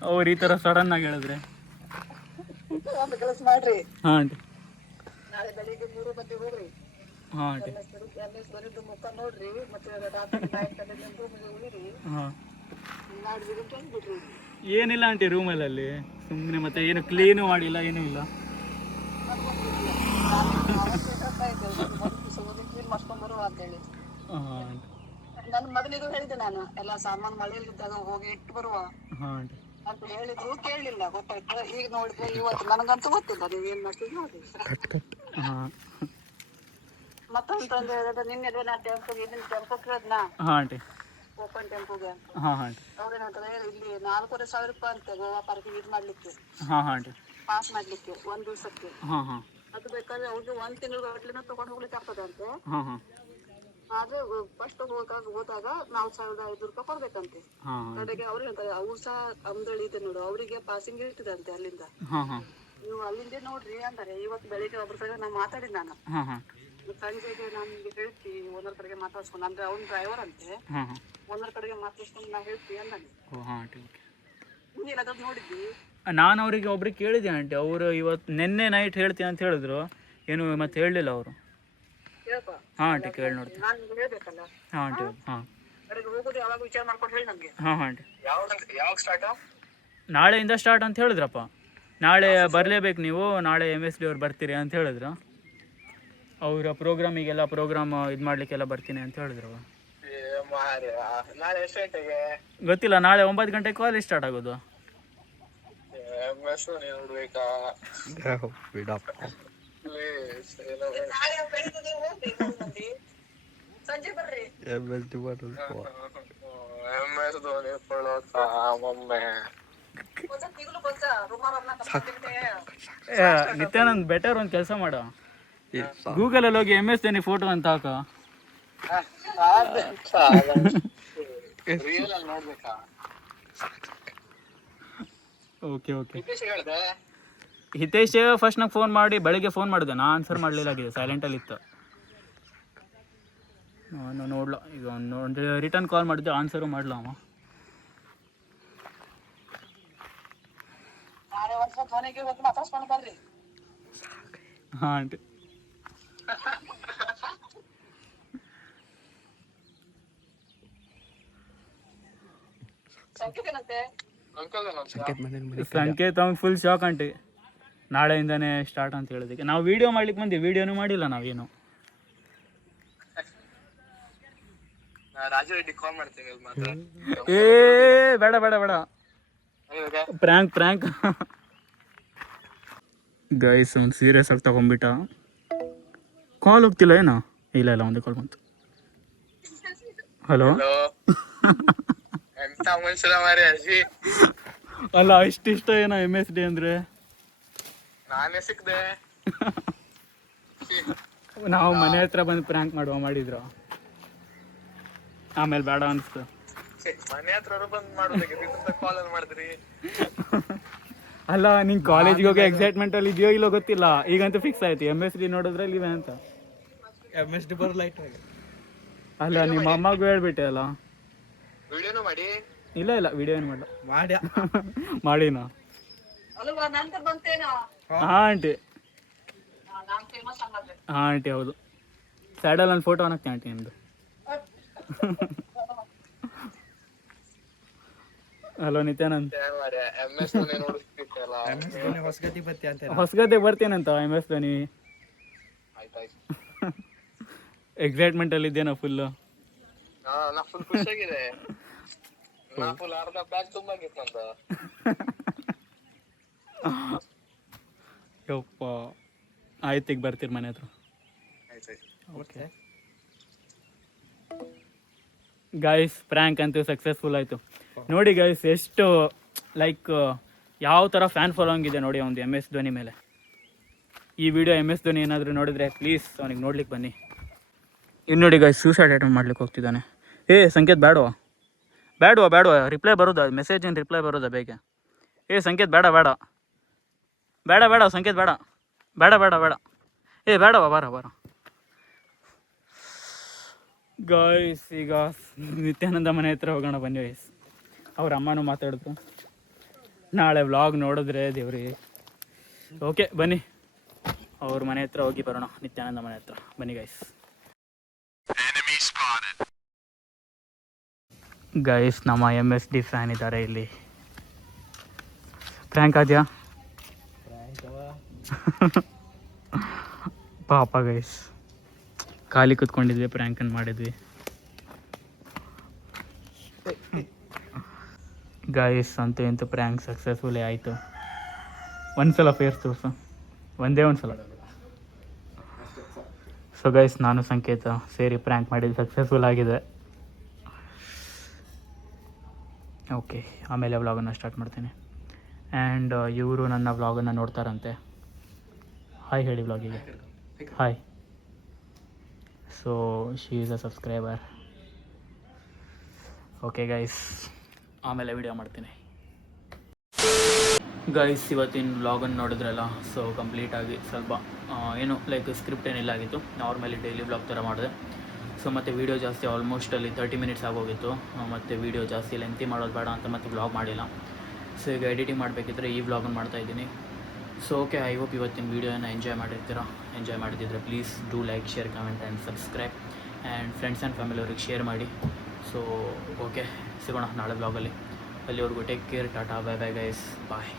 ಅವ್ರು ಈ ಥರ ಸಡನ್ ಆಗಿ ಹೇಳಿದ್ರೆ. ಕೆಲಸ ಮಾಡ್ರಿ. ಹಾಂ ಆಂಟಿ. ನಾಳೆ ಬೆಳಿಗ್ಗೆ 3 ಗಂಟೆಗೆ ಹೋಗ್ರಿ. ಹಾಂ ಆಂಟಿ. ಮುಖ ನೋಡ್ರಿ, ಮತ್ತೆ ಉಳಿರಿ. ಹಾಂ. ನಾಳೆ ಬಿಡ್ರಿ. ಏನಿಲ್ಲ ಆಂಟಿ, ರೂಮಲ್ಲಿ ಸುಮ್ಮನೆ, ಮತ್ತೆ ಏನು ಕ್ಲೀನು ಮಾಡಿಲ್ಲ, ಏನೂ ಇಲ್ಲ. ಕ್ಲೀನ್ ಮಾಡ್ಕೊಂಡ್ ಬರುವ ಅಂತ ಹೇಳಿ ಹಾಂ. ನನ್ನ ಮಗನಿಗೂ ಹೇಳಿದ್ದೆ ನಾನು, ಎಲ್ಲ ಸಾಮಾನು ಮಳೆಯಲ್ಲಿದ್ದಾಗ ಹೋಗಿ ಇಟ್ಟು ಬರುವ ಹಾಂ ಆಂಟಿ. ಅಂತ ಹೇಳಿದ್ರು, ಕೇಳಲಿಲ್ಲ. ಗೊತ್ತಾಯ್ತು. ಈಗ ನೋಡಿದ್ರೆ ಇವತ್ತು ನನಗಂತೂ ಗೊತ್ತಿಲ್ಲ ನೀವು ಏನ್ ಮಾಡ್ತೀವಿ ನೋಡಿ. ಹಾಂ. ಮತ್ತೊಂದು ಹೇಳಿದ್ರೆ ನಿನ್ನೆ ನಾ ಟೆಂಪೋ ಟೆಂಪೋ ಕೇಳಿದ್ನಾ, ಹಾಂ ಆಂಟಿ. ಓಪನ್ ಟೆಂಪೋಗೆ ಅಂತ. ಹಾಂ ಹಾಂ ಆಂಟಿ. ಅವ್ರೇನಂತಾರೆ, ಇಲ್ಲಿ 4,500 ರೂಪಾಯಿ ಅಂತೆ ಗೋವಾ ಪಾರ್ಕಿಗೆ ಇದು ಮಾಡ್ಲಿಕ್ಕೆ, ಹಾಂ ಹಾಂ ಆಂಟಿ. ಪಾಸ್ ಮಾಡ್ಲಿಕ್ಕೆ 1 ದಿವಸಕ್ಕೆ. ಹಾಂ ಹಾಂ. ಅದು ಬೇಕಾದ್ರೆ ಅವ್ರಿಗೆ 1 ತಿಂಗಳ ಗಟ್ಲೆನ ತಗೊಂಡು ಹೋಗ್ಲಿಕ್ಕೆ ಆಗ್ತದಂತೆ. ಹಾಂ ಹಾಂ. ಆದ್ರೆ ಫಸ್ಟ್ ಹೋದಾಗ 4,500 ರೂಪಾಯಿ ಕೊಡ್ಬೇಕಂತೆ. ಹಾಂ. ಕಡೆಗೆ ಅವ್ರು ಹೇಳ್ತಾರೆ, ಅವ್ರು ಸಹ ಅಮ್ದಳ್ಳಿ ಇದೆ ನೋಡು, ಅವರಿಗೆ ಪಾಸಿಂಗ್ ಇರ್ತದಂತೆ ಅಲ್ಲಿಂದ. ಹಾಂ ಹಾಂ. ನೀವು ಅಲ್ಲಿಂದ ನೋಡ್ರಿ ಅಂತಾರೆ. ಇವತ್ತು ಬೆಳಿಗ್ಗೆ ಒಬ್ಬರ ಕಡೆ ನಾನು ಮಾತಾಡಿದ್ ನಾನು. ಹಾಂ ಹಾಂ. ಸಂಜೆಗೆ ನಾನು ನಿಮಗೆ ಹೇಳ್ತೀನಿ, ಒಂದರ ಕಡೆಗೆ ಮಾತಾಡ್ಸ್ಕೊಂಡು, ಅಂದ್ರೆ ಅವ್ನ ಡ್ರೈವರ್ ಅಂತೆ, ಹಾಂ ಹಾಂ. ಒಂದರ ಕಡೆಗೆ ಮಾತಾಡ್ಸ್ಕೊಂಡು ನಾ ಹೇಳ್ತೀನಿ ಅಂದಾನೆ. ಓ ಹಾಂ ಆಂಟಿ. ನೀನು ಎಲ್ಲಾದ್ರೂ ನೋಡಿದ್ವಿ? ನಾನು ಅವರಿಗೆ ಒಬ್ರಿಗೆ ಕೇಳಿದೆ ಆಂಟಿ, ಅವರು ಇವತ್ತು ನಿನ್ನೆ ನೈಟ್ ಹೇಳ್ತೀನಿ ಅಂತ ಹೇಳಿದ್ರು, ಏನು ಮತ್ತೆ ಹೇಳಲಿಲ್ಲ ಅವರು. ಕೇಳಪ್ಪ. ಹಾಂ ಆಂಟಿ, ಕೇಳಿ ನೋಡ್ತೀನಿ. ನಾನು ನಿಮ್ಗೆ ಹೇಳ್ಬೇಕಲ್ಲ. ಹಾಂ ಆಂಟಿ. ಹಾಂ. ಕಡೆಗೆ ಹೋಗೋದು ಯಾವಾಗ ವಿಚಾರ ಮಾಡ್ಕೊಂಡು ಹೇಳಿ ನಮಗೆ. ಹಾಂ ಹಾಂ ಆಂಟಿ. ಯಾವಾಗ ಸ್ಟಾರ್ಟ್? ನಾಳೆಯಿಂದ ಸ್ಟಾರ್ಟ್ ಅಂತ ಹೇಳಿದ್ರಪ್ಪ. ನಾಳೆ ಬರಲೇಬೇಕು ನೀವು, ನಾಳೆ MSD ಅವ್ರು ಬರ್ತೀರಿ ಅಂತ ಹೇಳಿದ್ರು. ಅವರ ಪ್ರೋಗ್ರಾಮಿಗೆಲ್ಲ ಪ್ರೋಗ್ರಾಮ್ ಇದು ಮಾಡಲಿಕ್ಕೆಲ್ಲ ಬರ್ತೀನಿ ಅಂತ ಹೇಳಿದ್ರು. ನಾಳೆ ಎಷ್ಟು ಗಂಟೆಗೆ ಗೊತ್ತಿಲ್ಲ, ನಾಳೆ 9 ಗಂಟೆಗೆ ಕಾಲೇಜ್ ಸ್ಟಾರ್ಟ್ ಆಗೋದು. ನೋಡ್ಬೇಕಾ? ಸಂಜೆ ಬರ್ರಿ. ನಿತ್ಯಾನಂದ್, ಬೆಟರ್ ಒಂದು ಕೆಲಸ ಮಾಡು, ಗೂಗಲಲ್ಲಿ ಹೋಗಿ MS ಧೋನಿ ಫೋಟೋ ಅಂತ ಹಾಕ. ನೋಡ್ಬೇಕಾ? Okay okay. ಹಿತೇಶ್ ಫಸ್ಟ್ ನಂಗೆ ಫೋನ್ ಮಾಡಿ, ಬೆಳಿಗ್ಗೆ ಫೋನ್ ಮಾಡಿದೆ, ನಾ ಆನ್ಸರ್ ಮಾಡಲಿಲ್ಲ, ಆಗಿದೆ ಸೈಲೆಂಟಲ್ಲಿ ಇತ್ತು. ನಾನು ನೋಡ್ಲ, ಈಗ ಒಂದು ರಿಟರ್ನ್ ಕಾಲ್ ಮಾಡಿದ್ದೆ, ಆನ್ಸರು ಮಾಡಲ ಅವ. ಹಾಂ ಆಂಟಿ. ಸಂಕೇತ್ ಅವ್ನು ಫುಲ್ ಶಾಕ್ ಆಂಟಿ, ನಾಳೆಯಿಂದನೇ ಸ್ಟಾರ್ಟ್ ಅಂತ ಹೇಳಿದಕ್ಕೆ. ನಾವು ವೀಡಿಯೋ ಮಾಡ್ಲಿಕ್ಕೆ ಬಂದ್ವಿ, ವೀಡಿಯೋನು ಮಾಡಿಲ್ಲ ನಾವೇನು. ರಾಜರೆಡ್ಡಿ ಕಾಲ್ ಮಾಡ್ತೀನಿ ಮಾತ್ರ. ಬೇಡ ಬೇಡ ಬೇಡ, ಪ್ರ್ಯಾಂಕ್ ಪ್ರ್ಯಾಂಕ್. ಗೈಸ್ ಅವ್ನು ಸೀರಿಯಸ್ ಆಗಿ ತಗೊಂಡ್ಬಿಟ್ಟ. ಕಾಲ್ ಹೋಗ್ತಿಲ್ಲ ಏನೋ? ಇಲ್ಲ ಇಲ್ಲ, ಒಂದೇ ಕಾಲ್ ಬಂತು. ಹಲೋ. ಎಂತ ಮನುಷ್ಯರ ಮಾರಿ ಅಜಿ. ಅಲ್ಲ, ಇಷ್ಟ ಏನೋ MSD ಅಂದ್ರೆ. ನಾನೇ ಸಿಕ್ದೆ. ನಾವು ಮನೆ ಹತ್ರ ಬಂದು ಪ್ರ್ಯಾಂಕ್ ಮಾಡಿದ್ರು, ಆಮೇಲೆ ಬೇಡ ಅನಿಸ್ತು. ಮನೆ ಹತ್ರ ಬಂದು ಮಾಡೋದಕ್ಕೆ ಕಾಲ್ ಮಾಡಿದ್ರಿ. ಅಲ್ಲ, ನಿಂಗೆ ಕಾಲೇಜಿಗೆ ಹೋಗಿ ಎಕ್ಸೈಟ್ಮೆಂಟ್ ಅಲ್ಲಿ ಇದೆಯೋ ಇಲ್ಲೋ ಗೊತ್ತಿಲ್ಲ, ಈಗಂತೂ ಫಿಕ್ಸ್ ಆಯ್ತು MSD ನೋಡೋದ್ರಲ್ಲಿ ಇವೆ ಅಂತ. MSD ಬರಲೈಟ್. ಅಲ್ಲ, ನಿಮ್ಮ ಅಮ್ಮಗೂ ಹೇಳ್ಬಿಟ್ಟೆ ಅಲ್ಲ. ವಿಡಿಯೋನು ಮಾಡಿ. ಇಲ್ಲ ಇಲ್ಲ, ವಿಡಿಯೋ ಏನು ಮಾಡಲ್ಲ. ಮಾಡಿನ. ಹಾಂ ಆಂಟಿ. ಹಾಂ ಆಂಟಿ, ಹೌದು. ಸ್ಯಾಡಲ್ ಒಂದು ಫೋಟೋ ಅನ್ನಕ್ಕೆ ಆಂಟಿ ನಿಮ್ಮದು. ಹಲೋ ನಿತ್ಯಾನಂದ್. ಹೊಸಗದ್ದೆ ಬರ್ತೀನಂತ MS ಧೋನಿ. ಎಕ್ಸೈಟ್ಮೆಂಟ್ ಅಲ್ಲಿ ಇದ್ದೇನೋ ಫುಲ್. ಖುಷಿಯಾಗಿದೆ. ಅರ್ಧ ಬ್ಯಾಗ್ ತುಂಬ ಆಗಿತ್ತು ನಂದು. ಯಪ್ಪ, ಆಯ್ತು, ಈಗ ಬರ್ತೀರಿ ಮನೆ ಹತ್ರ. ಓಕೆ ಗೈಸ್, ಪ್ರ್ಯಾಂಕ್ ಅಂತೂ ಸಕ್ಸಸ್ಫುಲ್ ಆಯಿತು. ನೋಡಿ ಗೈಸ್, ಎಷ್ಟು ಲೈಕ್ ಯಾವ ಥರ ಫ್ಯಾನ್ ಫಾಲೋಯಿಂಗ್ ಇದೆ ನೋಡಿ ಒಂದು MS ಧೋನಿ ಮೇಲೆ. ಈ ವಿಡಿಯೋ MS ಧೋನಿ ಏನಾದರೂ ನೋಡಿದ್ರೆ ಪ್ಲೀಸ್ ಅವನಿಗೆ ನೋಡ್ಲಿಕ್ಕೆ ಬನ್ನಿ. ಇನ್ನು ನೋಡಿ ಗೈಸ್ ಸೂಸೈಡ್ ಅಟೆಂಪ್ಟ್ ಮಾಡ್ಲಿಕ್ಕೆ ಹೋಗ್ತಿದ್ದಾನೆ. ಸಂಕೇತ್ ಬೇಡವಾ ರಿಪ್ಲೈ ಬರೋದಾ ಮೆಸೇಜ್ ಏನು ರಿಪ್ಲೈ ಬರೋದಾ ಬೇಗ? ಸಂಕೇತ್ ಬೇಡ ಸಂಕೇತ್ ಬೇಡ ಬೇಡವಾ ಬಾರ ಗಾಯ್ಸ್. ಈಗ ನಿತ್ಯಾನಂದ ಮನೆ ಹತ್ರ ಹೋಗೋಣ ಬನ್ನಿ ಗೈಸ್. ಅವ್ರ ಅಮ್ಮನೂ ಮಾತಾಡಿದ್ರು, ನಾಳೆ ವ್ಲಾಗ್ ನೋಡಿದ್ರೆ ದೇವ್ರಿ. ಓಕೆ ಬನ್ನಿ ಅವ್ರ ಮನೆ ಹತ್ರ ಹೋಗಿ ಬರೋಣ, ನಿತ್ಯಾನಂದ ಮನೆ ಹತ್ರ ಬನ್ನಿ ಗೈಸ್. ಗೈಸ್ ನಮ್ಮ MSD ಫ್ಯಾನ್ ಇದ್ದಾರೆ ಇಲ್ಲಿ. ಪ್ರ್ಯಾಂಕ್ ಆದ್ಯಾ? ಪಾಪ ಗೈಸ್, ಖಾಲಿ ಕೂತ್ಕೊಂಡಿದ್ವಿ, ಪ್ರ್ಯಾಂಕನ್ನು ಮಾಡಿದ್ವಿ ಗೈಸ್. ಅಂತೂ ಇಂತೂ ಪ್ರ್ಯಾಂಕ್ ಸಕ್ಸಸ್ಫುಲಿ ಆಯಿತು. ಒಂದ್ಸಲ ಫೇಸ್ ತೋರಿಸು, ಒಂದೇ ಸಲ. ಸೊ ಗೈಸ್, ನಾನು ಸಂಕೇತ ಸೇರಿ ಪ್ರ್ಯಾಂಕ್ ಮಾಡಿದ್ದು ಸಕ್ಸಸ್ಫುಲ್ ಆಗಿದೆ. ಓಕೆ, ಆಮೇಲೆ ವ್ಲಾಗನ್ನು ಸ್ಟಾರ್ಟ್ ಮಾಡ್ತೀನಿ. ಆ್ಯಂಡ್ ಇವರು ನನ್ನ ವ್ಲಾಗನ್ನು ನೋಡ್ತಾರಂತೆ. ಹಾಯ್ ಹೇಳಿ ವ್ಲಾಗಿಗೆ. Hi. So she is a subscriber. Okay guys, ಆಮೇಲೆ ವಿಡಿಯೋ ಮಾಡ್ತೀನಿ ಗೈಸ್. ಇವತ್ತಿನ ವ್ಲಾಗನ್ನು ನೋಡಿದ್ರಲ್ಲ, ಸೊ ಕಂಪ್ಲೀಟಾಗಿ ಸ್ವಲ್ಪ ಏನು ಲೈಕ್ ಸ್ಕ್ರಿಪ್ಟ್ ಏನಿಲ್ಲ ಆಗಿತ್ತು, ನಾರ್ಮಲಿ ಡೈಲಿ ವ್ಲಾಗ್ ಥರ ಮಾಡಿದೆ. ಸೊ ಮತ್ತು ವೀಡಿಯೋ ಜಾಸ್ತಿ ಆಲ್ಮೋಸ್ಟ್ ಅಲ್ಲಿ 30 ಮಿನಿಟ್ಸ್ ಆಗೋಗಿತ್ತು. ಮತ್ತು ವೀಡಿಯೋ ಜಾಸ್ತಿ ಲೆಂತಿ ಮಾಡೋದು ಬೇಡ ಅಂತ ಮತ್ತೆ ವ್ಲಾಗ್ ಮಾಡಿಲ್ಲ. ಸೊ ಈಗ ಎಡಿಟಿಂಗ್ ಮಾಡಬೇಕಿದ್ರೆ ಈ ವ್ಲಾಗನ್ನು ಮಾಡ್ತಾಯಿದ್ದೀನಿ. ಸೊ ಓಕೆ, ಐ ಹೋಪ್ ಇವತ್ತಿನ ವೀಡಿಯೋನ ಎಂಜಾಯ್ ಮಾಡಿದ್ದಿದ್ರೆ please do like, share, comment and subscribe. And friends and family ಅವ್ರಿಗೆ ಶೇರ್ ಮಾಡಿ. ಸೊ ಓಕೆ, ಸಿಗೋಣ ನಾಳೆ ವ್ಲಾಗಲ್ಲಿ. ಅಲ್ಲಿವರೆಗೂ take care, tata, bye bye guys, ಬಾಯ್.